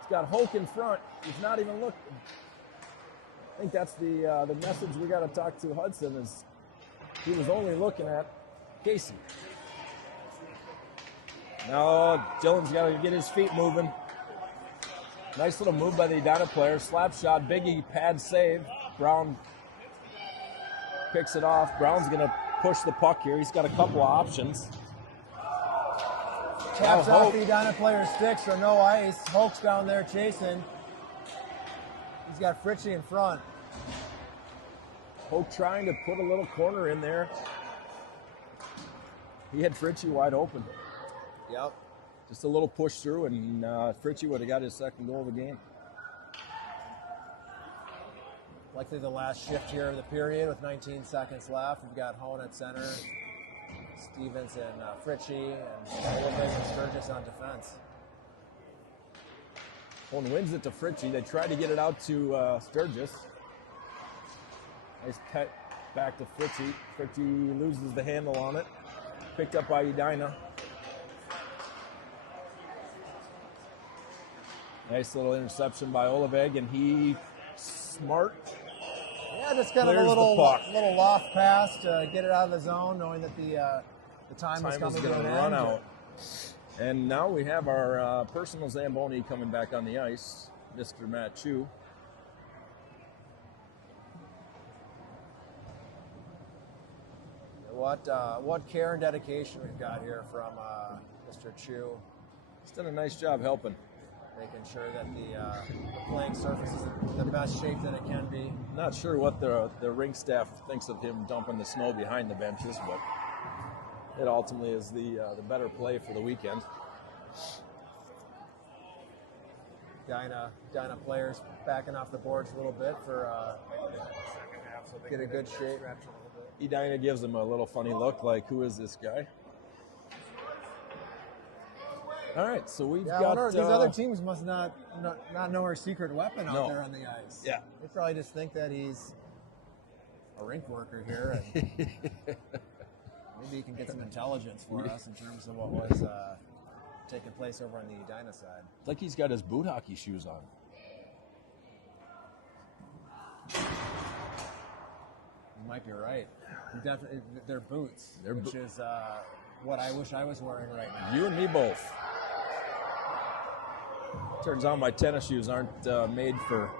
He's got Hoke in front. He's not even looking. I think that's the message we got to talk to Hudson, is he was only looking at Casey. Now Dylan's got to get his feet moving. Nice little move by the Edina player. Slap shot, Biggie pad save. Brown picks it off. Brown's going to push the puck here. He's got a couple of options. Taps off the Edina player's stick, so no ice. Hoke's down there chasing. He's got Fritchie in front. Hoke trying to put a little corner in there. He had Fritchie wide open. Yep. Just a little push through, and Fritchie would have got his second goal of the game. Likely the last shift here of the period with 19 seconds left. We've got Hone at center, Stevens and Fritchie, and Ulovig and Sturgis on defense. Hone wins it to Fritchie. They try to get it out to Sturgis. Nice pet back to Fritchie. Fritchie loses the handle on it. Picked up by Edina. Nice little interception by Ulovig, and he smart. Yeah, just kind of a little loft pass to get it out of the zone, knowing that the time is coming to an end. Run out. And now we have our personal Zamboni coming back on the ice, Mr. Matt Chu. What care and dedication we've got here from Mr. Chu. He's done a nice job helping. making sure that the playing surface is in the best shape that it can be. Not sure what the rink staff thinks of him dumping the snow behind the benches, but it ultimately is the better play for the weekend. Edina players backing off the boards a little bit for get a good shape. Edina gives him a little funny look, like, who is this guy? All right, so we've got... these other teams must not know our secret weapon out there on the ice. Yeah. They probably just think that he's a rink worker here, and maybe he can get some intelligence for us in terms of what was taking place over on the Edina side. It's like he's got his boot hockey shoes on. You might be right. Definitely, they're boots, which is what I wish I was wearing right now. You and me both. Turns out my tennis shoes aren't made for...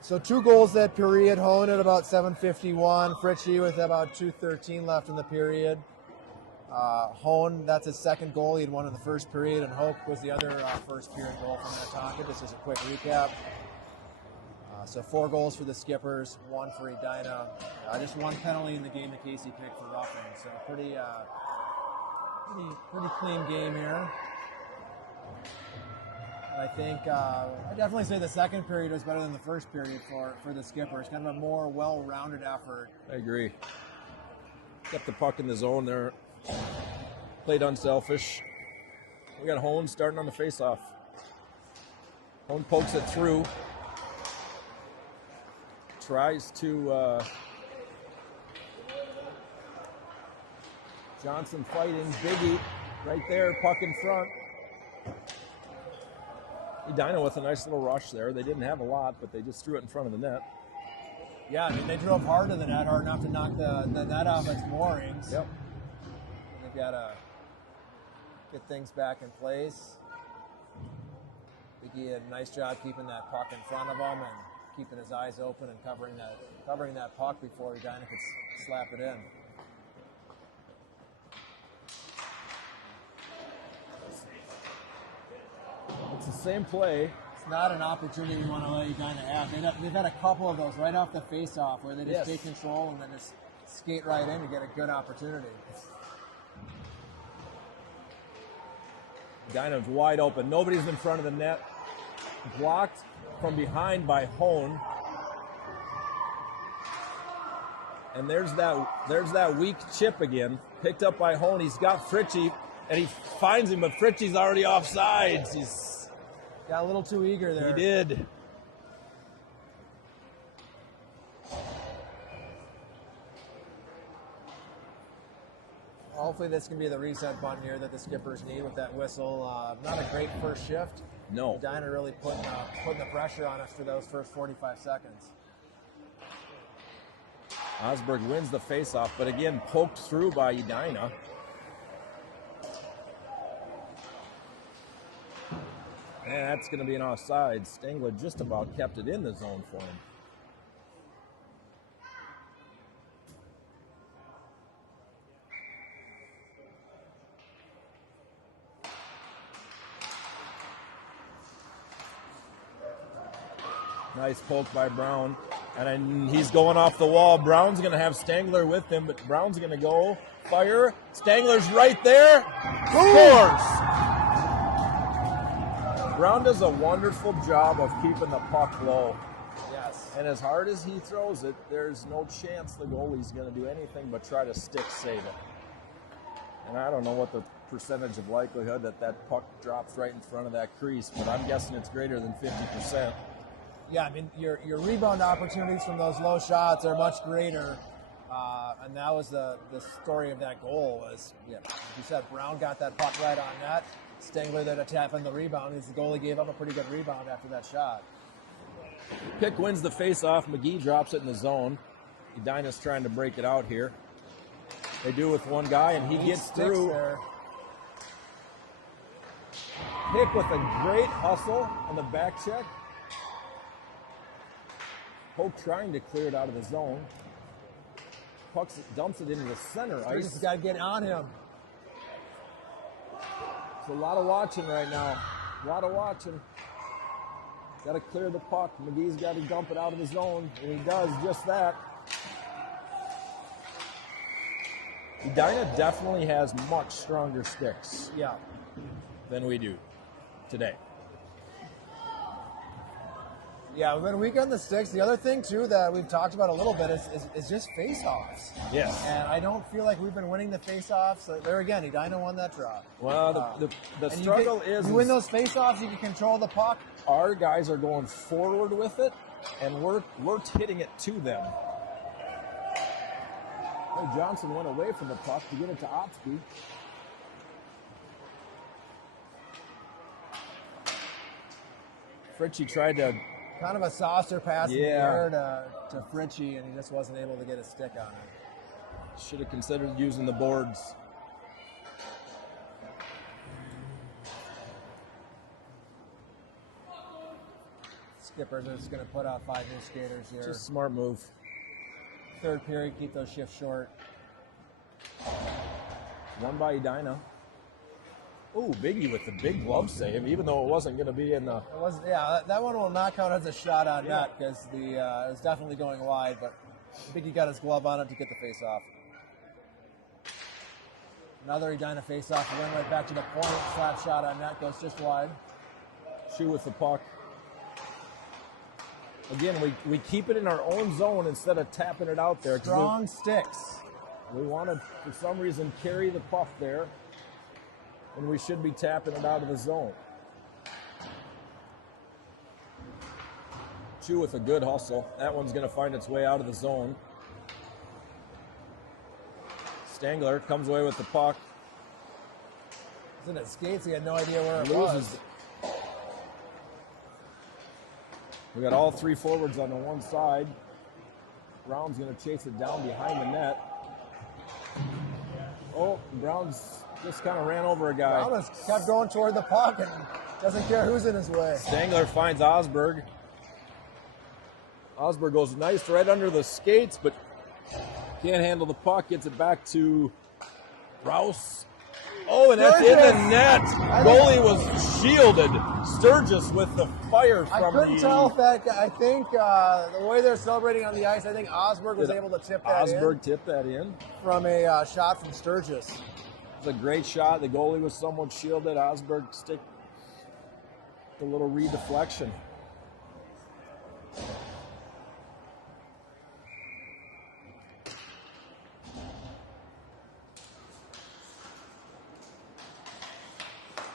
So 2 goals that period. Hone at about 7:51. Fritchie with about 2:13 left in the period. Hone, that's his second goal. He had one in the first period, and Hope was the other first period goal from Minnetonka. This is a quick recap. So 4 goals for the Skippers, 1 for Edina. Just 1 penalty in the game that Casey picked for roughing. So pretty clean game here. I think I definitely say the second period was better than the first period for the Skippers. Kind of a more well-rounded effort. I agree. Kept the puck in the zone there. Played unselfish. We got Hone starting on the faceoff. Hone pokes it through. Tries to... Johnson fighting. Biggie right there, puck in front. Edina with a nice little rush there. They didn't have a lot, but they just threw it in front of the net. Yeah, I mean, they drove hard to the net, hard enough to knock the net off its moorings. Yep. They've got to get things back in place. I think he did a nice job keeping that puck in front of him and keeping his eyes open and covering that puck before Edina could slap it in. It's the same play. It's not an opportunity we want to let Edina have. They've had a couple of those right off the face-off where they just take control and then just skate right in to get a good opportunity. Edina's wide open. Nobody's in front of the net. Blocked from behind by Hone. And there's that weak chip again. Picked up by Hone. He's got Fritchie, and he finds him, but Fritchie's already offsides. He's got a little too eager there. He did. Hopefully this can be the reset button here that the Skippers need with that whistle. Not a great first shift. No. Edina really putting the pressure on us for those first 45 seconds. Osberg wins the faceoff, but again poked through by Edina. And that's going to be an offside. Stengler just about kept it in the zone for him. Nice poke by Brown. And he's going off the wall. Brown's going to have Stengler with him, but Brown's going to go. Fire. Stengler's right there. Scores! Brown does a wonderful job of keeping the puck low. Yes. And as hard as he throws it, there's no chance the goalie's going to do anything but try to stick save it. And I don't know what the percentage of likelihood that puck drops right in front of that crease, but I'm guessing it's greater than 50%. Yeah, I mean, your rebound opportunities from those low shots are much greater. And that was the story of that goal was, like you said, Brown got that puck right on net. Stengler there to tap in the rebound. The goalie gave up a pretty good rebound after that shot. Pick wins the faceoff. McGee drops it in the zone. Edina's trying to break it out here. They do with one guy, and he gets through. There. Pick with a great hustle on the back check. Hope trying to clear it out of the zone. Pucks dumps it into the center ice. Just got to get on him. It's a lot of watching right now. A lot of watching. Got to clear the puck. McGee's got to dump it out of the zone, and he does just that. Edina definitely has much stronger sticks than we do today. Yeah, we've been weak on the sticks. The other thing, too, that we've talked about a little bit is just face-offs. Yes. And I don't feel like we've been winning the face-offs. There again, Edina won that draw. Well, the struggle is... You win those face-offs, you can control the puck. Our guys are going forward with it, and we're hitting it to them. Oh, Johnson went away from the puck to get it to Otsby. Fritchie tried to... Kind of a saucer pass in the air to Fritchie, and he just wasn't able to get a stick on it. Should have considered using the boards. Skipper's just going to put out 5 new skaters here. Just a smart move. Third period, keep those shifts short. One by Edina. Ooh, Biggie with the big glove save, even though it wasn't going to be in the... It was, that one will not count as a shot on net because it was definitely going wide, but Biggie got his glove on it to get the face-off. Another Edina face-off, went right back to the point. Slap shot on net, goes just wide. Shoe with the puck. Again, we keep it in our own zone instead of tapping it out there. Strong sticks. We want to, for some reason, carry the puck there. And we should be tapping it out of the zone. Chu with a good hustle. That one's going to find its way out of the zone. Stangler comes away with the puck. He's in his skates. He had no idea where it was. We got all 3 forwards on the one side. Brown's going to chase it down behind the net. Oh, Brown's just kind of ran over a guy. Brown has kept going toward the puck and doesn't care who's in his way. Stangler finds Osberg. Osberg goes nice right under the skates, but can't handle the puck. Gets it back to Rouse. Oh, and that's in the net. Goalie was shielded. Sturgis with the fire from I couldn't tell if that guy, I think the way they're celebrating on the ice, I think Osberg was able to tip that in. Osberg tipped that in. From a shot from Sturgis. It was a great shot. The goalie was somewhat shielded. Osberg stick the little redeflection.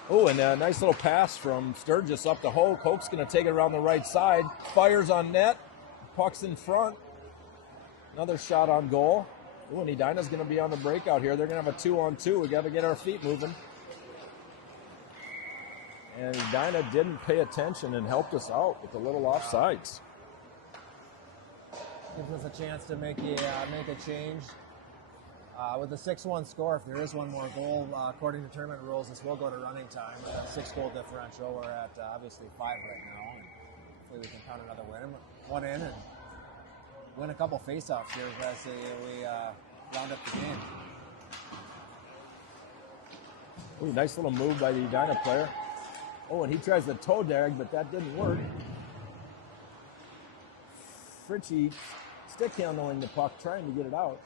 Oh, and a nice little pass from Sturgis up to Hoke. Hoke's going to take it around the right side. Fires on net. Puck's in front. Another shot on goal. Oh, and Edina's going to be on the breakout here. They're going to have a 2-on-2. We got to get our feet moving. And Edina didn't pay attention and helped us out with the little offsides. Gives us a chance to make a change. With a 6-1 score, if there is one more goal, according to tournament rules, this will go to running time. With a 6-goal differential, we're at obviously 5 right now. And hopefully we can count another one in and win a couple face-offs here as we round up the game. Ooh, nice little move by the Edina player. Oh, and he tries the toe drag, but that didn't work. Fritchie stick handling the puck, trying to get it out.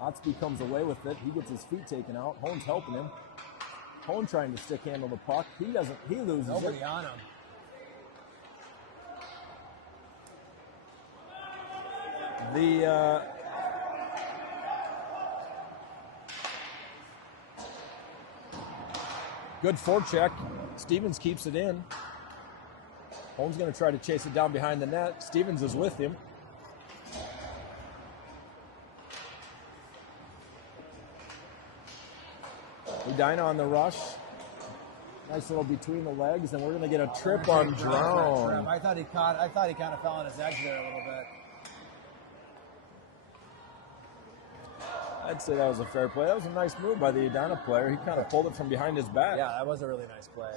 Otsby comes away with it. He gets his feet taken out. Hone's helping him. Hone trying to stick handle the puck. He doesn't. He loses Nobody it. on him. The good forecheck. Stevens keeps it in. Hone's going to try to chase it down behind the net. Stevens is with him. Edina on the rush. Nice little between the legs, and we're going to get a trip on Drown. I thought he kind of fell on his edge there a little bit. I'd say that was a fair play. That was a nice move by the Edina player. He kind of pulled it from behind his back. Yeah, that was a really nice play.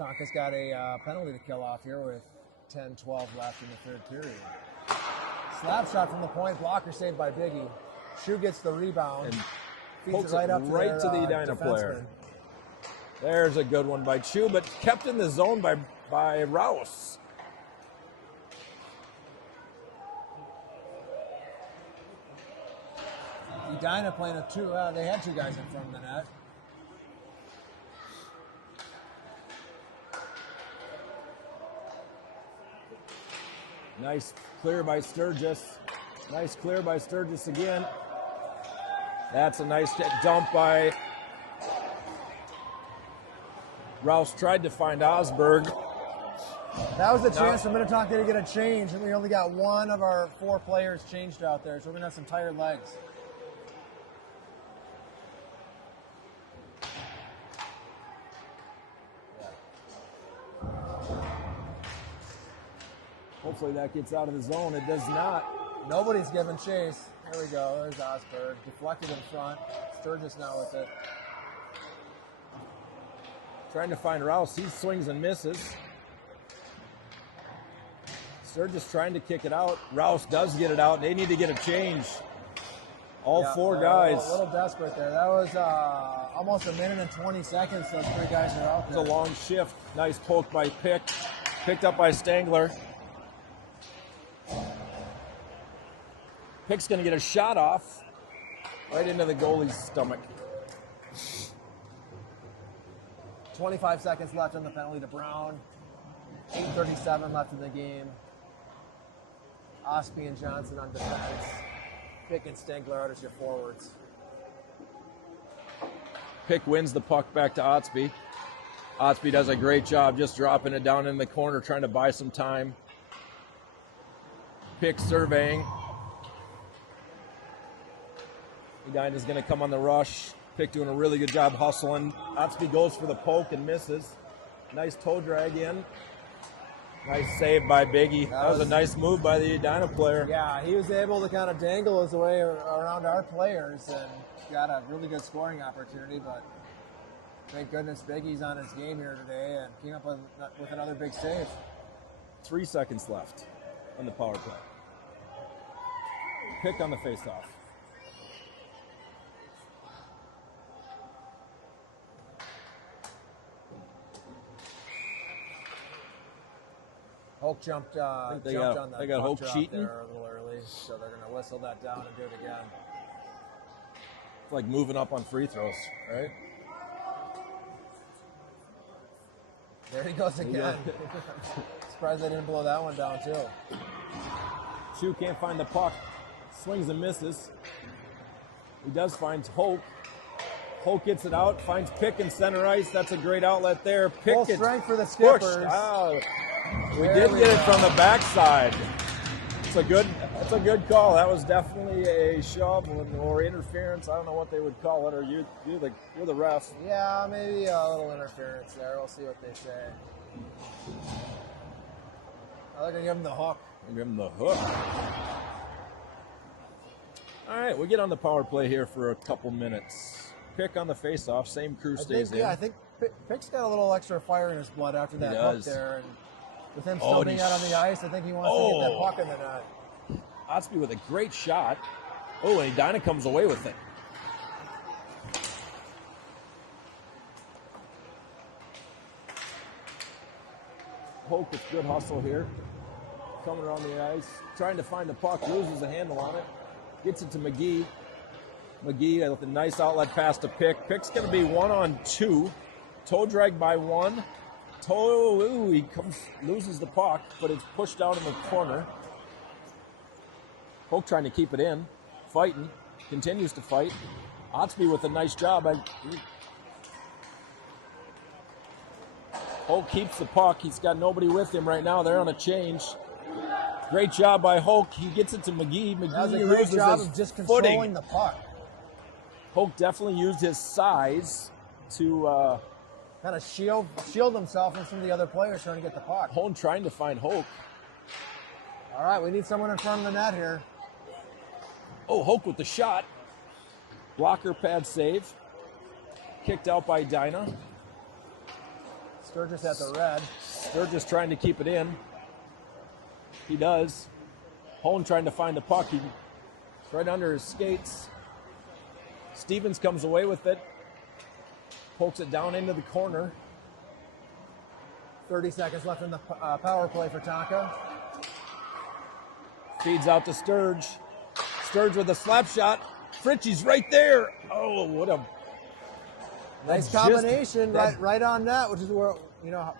Minnetonka's got a penalty to kill off here with 10-12 left in the third period. Slap shot from the point, blocker saved by Biggie. Shu gets the rebound. And feeds pokes it right it up right to to the their, Edina player. defenseman. There's a good one by Chu, but kept in the zone by Rouse. Edina playing a two. They had two guys in front of the net. Nice clear by Sturgis. Nice clear by Sturgis again. That's a nice dump by Rouse. Tried to find Osberg. That was a chance for Minnetonka to get a change, and we only got one of our 4 players changed out there, so we're going to have some tired legs. Hopefully that gets out of the zone. It does not. Nobody's giving chase. There we go. There's Osberg. Deflected in front. Sturgis now with it. Trying to find Rouse. He swings and misses. Sturgis trying to kick it out. Rouse does get it out. They need to get a change. All 4 guys. A little desperate there. That was almost a minute and 20 seconds. Those 3 guys are out It's there. a long shift. Nice poke by Pick. Picked up by Stangler. Pick's going to get a shot off right into the goalie's stomach. 25 seconds left on the penalty to Brown. 8:37 left in the game. Ospie and Johnson on defense. Pick and Stangler out as your forwards. Pick wins the puck back to Otsby. Otsby does a great job just dropping it down in the corner, trying to buy some time. Pick surveying. Edina's going to come on the rush. Pick doing a really good job hustling. Otsby goes for the poke and misses. Nice toe drag in. Nice save by Biggie. That was a nice move by the Edina player. Yeah, he was able to kind of dangle his way around our players and got a really good scoring opportunity, but thank goodness Biggie's on his game here today and came up with another big save. 3 seconds left on the power play. Pick on the faceoff. Hoke jumped on the they got puck Hoke drop cheating? there a little early, so they're going to whistle that down and do it again. It's like moving up on free throws, right? There he goes again. Surprised they didn't blow that one down too. Chu can't find the puck. Swings and misses. He does find Hoke. Hoke gets it out, finds Pick in center ice. That's a great outlet there. Pick Full gets strength for the pushed. Skippers. Oh, we did get it from the backside. That's a good call. That was definitely a shove or interference. I don't know what they would call it. Or you're the ref. Yeah, maybe a little interference there. We'll see what they say. They're going to give him the hook. Give him the hook. All right, we get on the power play here for a couple minutes. Pick on the face-off. Same crew stays in. Yeah, I think Pick's got a little extra fire in his blood after that hook there. And with him still being out on the ice, I think he wants to get that puck in the net. Otsby with a great shot. Oh, and Edina comes away with it. Hoke with good hustle here. Coming around the ice. Trying to find the puck. Loses a handle on it. Gets it to McGee. McGee with a nice outlet pass to Pick. Pick's going to be 1-on-2. Toe drag by 1. He loses the puck, but it's pushed down in the corner. Hoke trying to keep it in. Fighting. Continues to fight. Otsby with a nice job. Hoke keeps the puck. He's got nobody with him right now. They're on a change. Great job by Hoke. He gets it to McGee. McGee that was a great job of just controlling footing. the puck. Hoke definitely used his size to kind of shield himself from some of the other players trying to get the puck. Hone trying to find Hoke. All right, we need someone in front of the net here. Oh, Hoke with the shot. Blocker pad save. Kicked out by Edina. Sturgis at the red. Sturgis trying to keep it in. He does. Hone trying to find the puck. He's right under his skates. Stevens comes away with it. Pokes it down into the corner. 30 seconds left in the power play for Tonka. Feeds out to Sturge. Sturge with a slap shot. Fritchie's right there. Oh, what a nice combination, right on net, which is where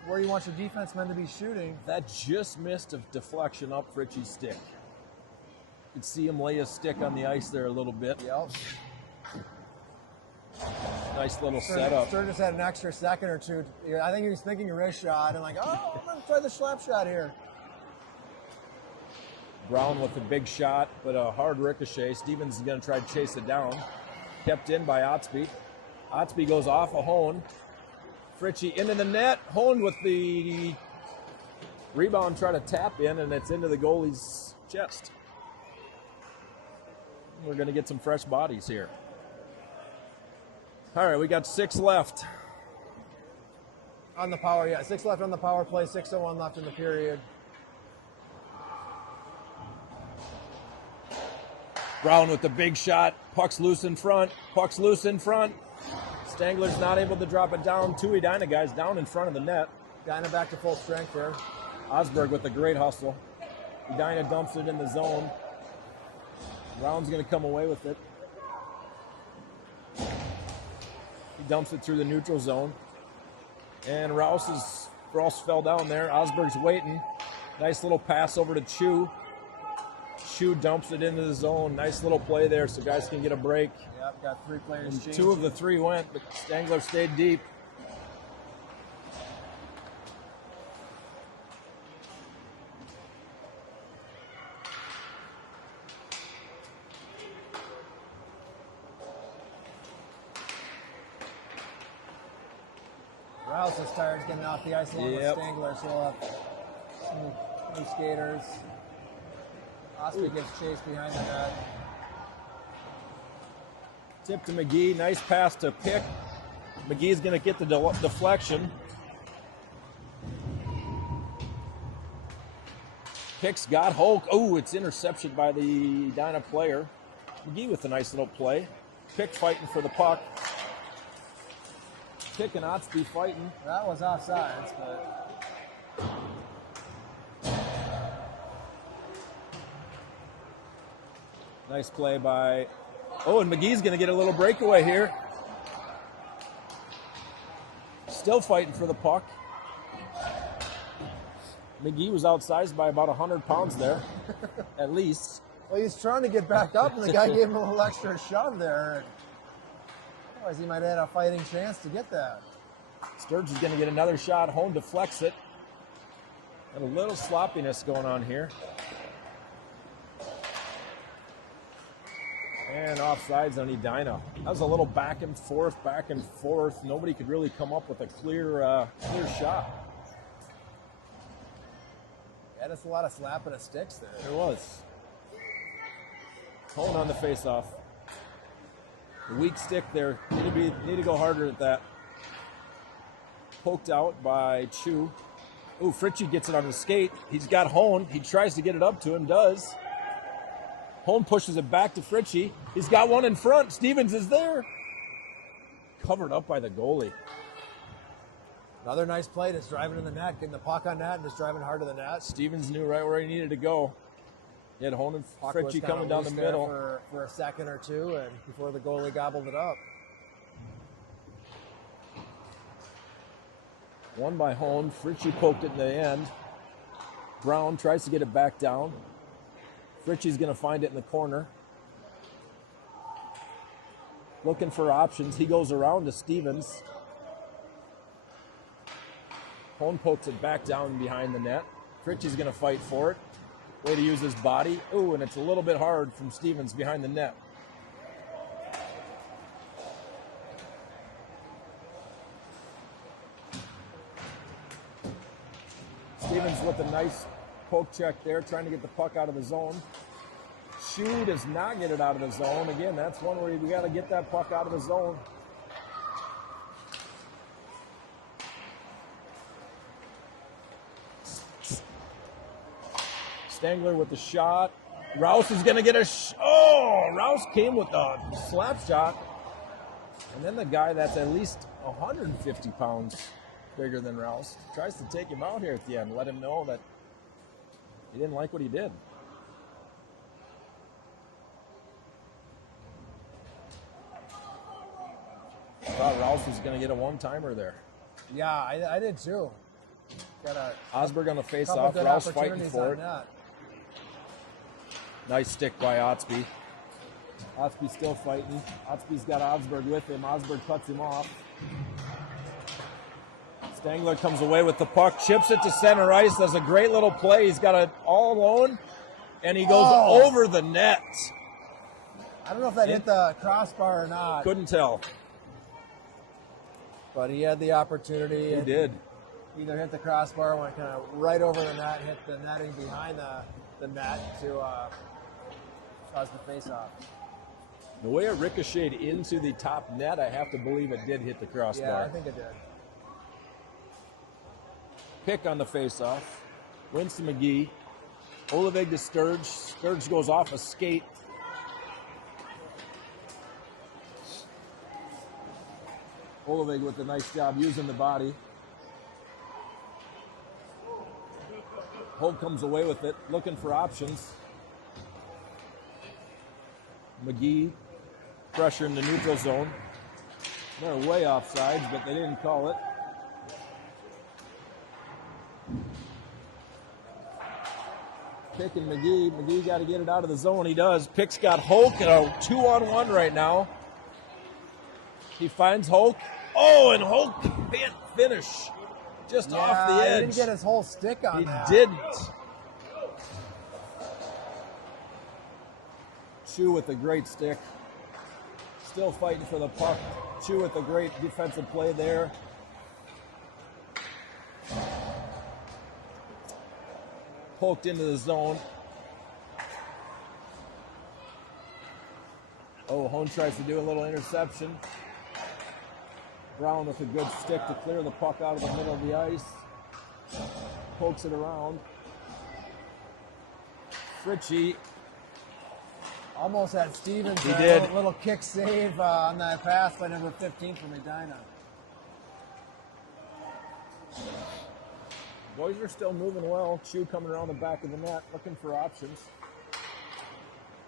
where you want your defensemen to be shooting. That just missed a deflection up Fritchie's stick. You could see him lay his stick on the ice there a little bit. Yep. Nice little setup. Sturgis had an extra second or two. I think he was thinking a wrist shot and like, oh, I'm going to try the slap shot here. Brown with a big shot, but a hard ricochet. Stevens is going to try to chase it down. Kept in by Otsby. Otsby goes off a Hone. Fritchie into the net. Hone with the rebound, try to tap in, and it's into the goalie's chest. We're going to get some fresh bodies here. All right, we got 6 left. On the power, yeah. 6 left on the power play, 6:01 left in the period. Brown with the big shot. Puck's loose in front. Puck's loose in front. Stangler's not able to drop it down. 2 Edina guys down in front of the net. Edina back to full strength there. Osberg with a great hustle. Edina dumps it in the zone. Brown's going to come away with it. He dumps it through the neutral zone. And Rouse fell down there. Osberg's waiting. Nice little pass over to Chu. Chu dumps it into the zone. Nice little play there so guys can get a break. Yep, got 3 players changed. 2 of the 3 went, but Stangler stayed deep. Rouse is tired getting off the ice along with Stangler, so we'll have some new skaters. Osby gets chased behind the net. Tip to McGee. Nice pass to Pick. McGee's going to get the deflection. Pick's got Hulk. Oh, it's intercepted by the Edina player. McGee with a nice little play. Pick fighting for the puck. Pick and Otsby fighting. That was offsides, but... Nice play by... Oh, and McGee's going to get a little breakaway here. Still fighting for the puck. McGee was outsized by about 100 pounds there, at least. Well, he's trying to get back up, and the guy gave him a little extra shove there. Otherwise, he might have had a fighting chance to get that. Sturge is going to get another shot. Home deflects it. And a little sloppiness going on here. And offsides on Edina. That was a little back and forth. Nobody could really come up with a clear shot. Yeah, that's a lot of slapping of sticks there. There was. Hone on the face-off. The weak stick there. Need to go harder at that. Poked out by Chu. Ooh, Fritchie gets it on the skate. He's got Hone. He tries to get it up to him, does. Hone pushes it back to Fritchie. He's got one in front. Stevens is there. Covered up by the goalie. Another nice play, just driving in the net, getting the puck on net and just driving hard to the net. Stevens knew right where he needed to go. He had Hone and Fritchie coming down the middle. For a second or two, and before the goalie gobbled it up. One by Hone. Fritchie poked it in the end. Brown tries to get it back down. Fritchie's going to find it in the corner. Looking for options. He goes around to Stevens. Hone pokes it back down behind the net. Fritchie's going to fight for it. Way to use his body. Ooh, and it's a little bit hard from Stevens behind the net. Stevens with a nice poke check there, trying to get the puck out of the zone. Chu does not get it out of the zone. Again, that's one where we got to get that puck out of the zone. Stangler with the shot. Rouse is going to get a Rouse came with a slap shot. And then the guy that's at least 150 pounds bigger than Rouse tries to take him out here at the end, let him know that he didn't like what he did. I thought Rouse was going to get a one-timer there. Yeah, I did too. Got a Osberg on the couple face-off. good Rouse fighting opportunities for on it. that. Nice stick by Otsby. Otsby still fighting. Otsby's got Osberg with him. Osberg cuts him off. Stangler comes away with the puck, chips it to center ice, does a great little play. He's got it all alone, and he goes over the net. I don't know if that hit the crossbar or not. Couldn't tell. But he had the opportunity. He did. Either hit the crossbar, went kind of right over the net, hit the netting behind the net to cause the face-off. The way it ricocheted into the top net, I have to believe it did hit the crossbar. Yeah, I think it did. Pick on the face-off. Wins to McGee. Olivig to Sturge. Sturge goes off a skate. Olivig with a nice job using the body. Holt comes away with it, looking for options. McGee, pressure in the neutral zone. They're way offsides, but they didn't call it. Pick and McGee. McGee got to get it out of the zone. He does. Pick's got Hulk in a 2-on-1 right now. He finds Hulk. Oh, and Hulk can't finish. Just off the edge. He didn't get his whole stick on that. He didn't. Chu with a great stick. Still fighting for the puck. Chu with a great defensive play there. Poked into the zone. Oh, Hone tries to do a little interception. Brown with a good stick to clear the puck out of the middle of the ice. Pokes it around. Fritchie. Almost had Stevens. He did. A little kick save on that pass by number 15 from Edina. Boys are still moving well. Chu coming around the back of the net, looking for options.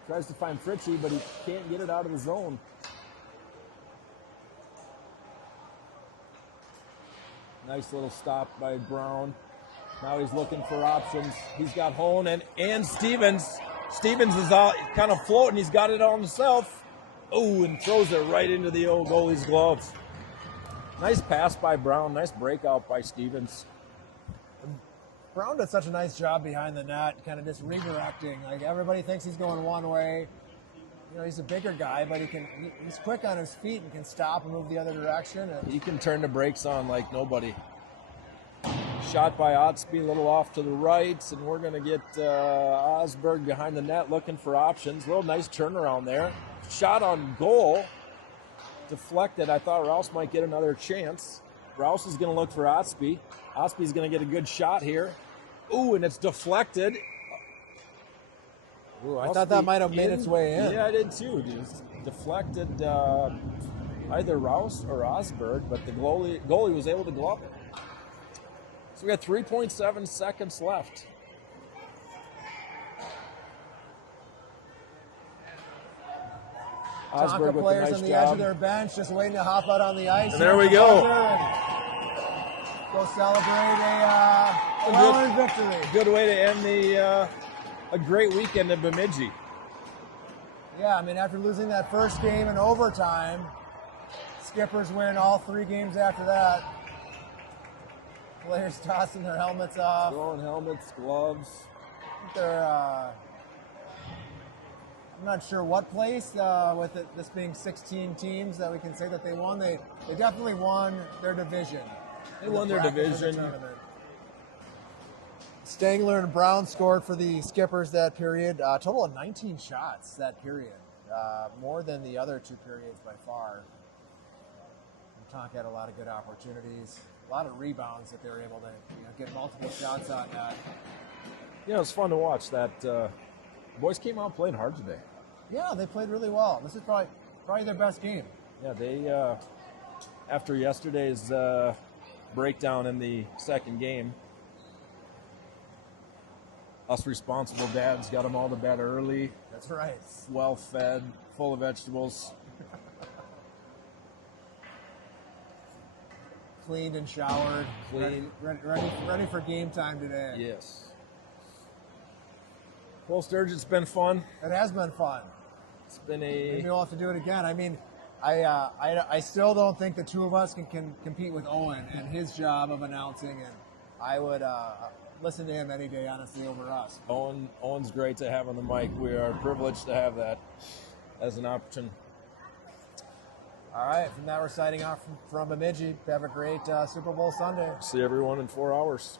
Tries to find Fritchie, but he can't get it out of the zone. Nice little stop by Brown. Now he's looking for options. He's got Hone and Stevens. Stevens is out, kind of floating. He's got it on himself. Oh, and throws it right into the old goalie's glove. Nice pass by Brown. Nice breakout by Stevens. Brown did such a nice job behind the net, kind of just redirecting. Like, everybody thinks he's going one way. You know, he's a bigger guy, but he's quick on his feet and can stop and move the other direction. And he can turn the brakes on like nobody. Shot by Otsby, a little off to the right, and we're going to get Osberg behind the net looking for options. Real nice turnaround there. Shot on goal. Deflected. I thought Rouse might get another chance. Rouse is going to look for Otsby. Otsby's going to get a good shot here. Ooh, and it's deflected. Ooh, I thought that might have made its way in. Yeah, I did too. Just deflected either Rouse or Osberg, but the goalie was able to glove it. So we got 3.7 seconds left. Tonka Osberg with players a nice on the job. edge of their bench just waiting to hop out on the ice. And there we go. Go celebrate a well-earned victory. Good way to end a great weekend in Bemidji. Yeah, I mean, after losing that first game in overtime, Skippers win all 3 games after that. Players tossing their helmets off. Throwing helmets, gloves. I think they're, I'm not sure what place, with this being 16 teams that we can say that they won. They definitely won their division. They won their division. Stangler and Brown scored for the Skippers that period. A total of 19 shots that period. More than the other 2 periods by far. Minnetonka had a lot of good opportunities. A lot of rebounds that they were able to get multiple shots on that. Yeah, it was fun to watch. That boys came out and played hard today. Yeah, they played really well. This is probably their best game. Yeah, they after yesterday's breakdown in the second game, us responsible dads got them all to bed early. That's right. Well fed, full of vegetables. Cleaned and showered. Clean. Ready for game time today. Yes. Well, Sturgeon, it's been fun. It has been fun. It's been Maybe we'll have to do it again. I mean, I still don't think the two of us can compete with Owen and his job of announcing, and I would listen to him any day, honestly, over us. Owen's great to have on the mic. We are privileged to have that as an option. All right, from that, we're signing off from Bemidji. Have a great Super Bowl Sunday. See everyone in 4 hours.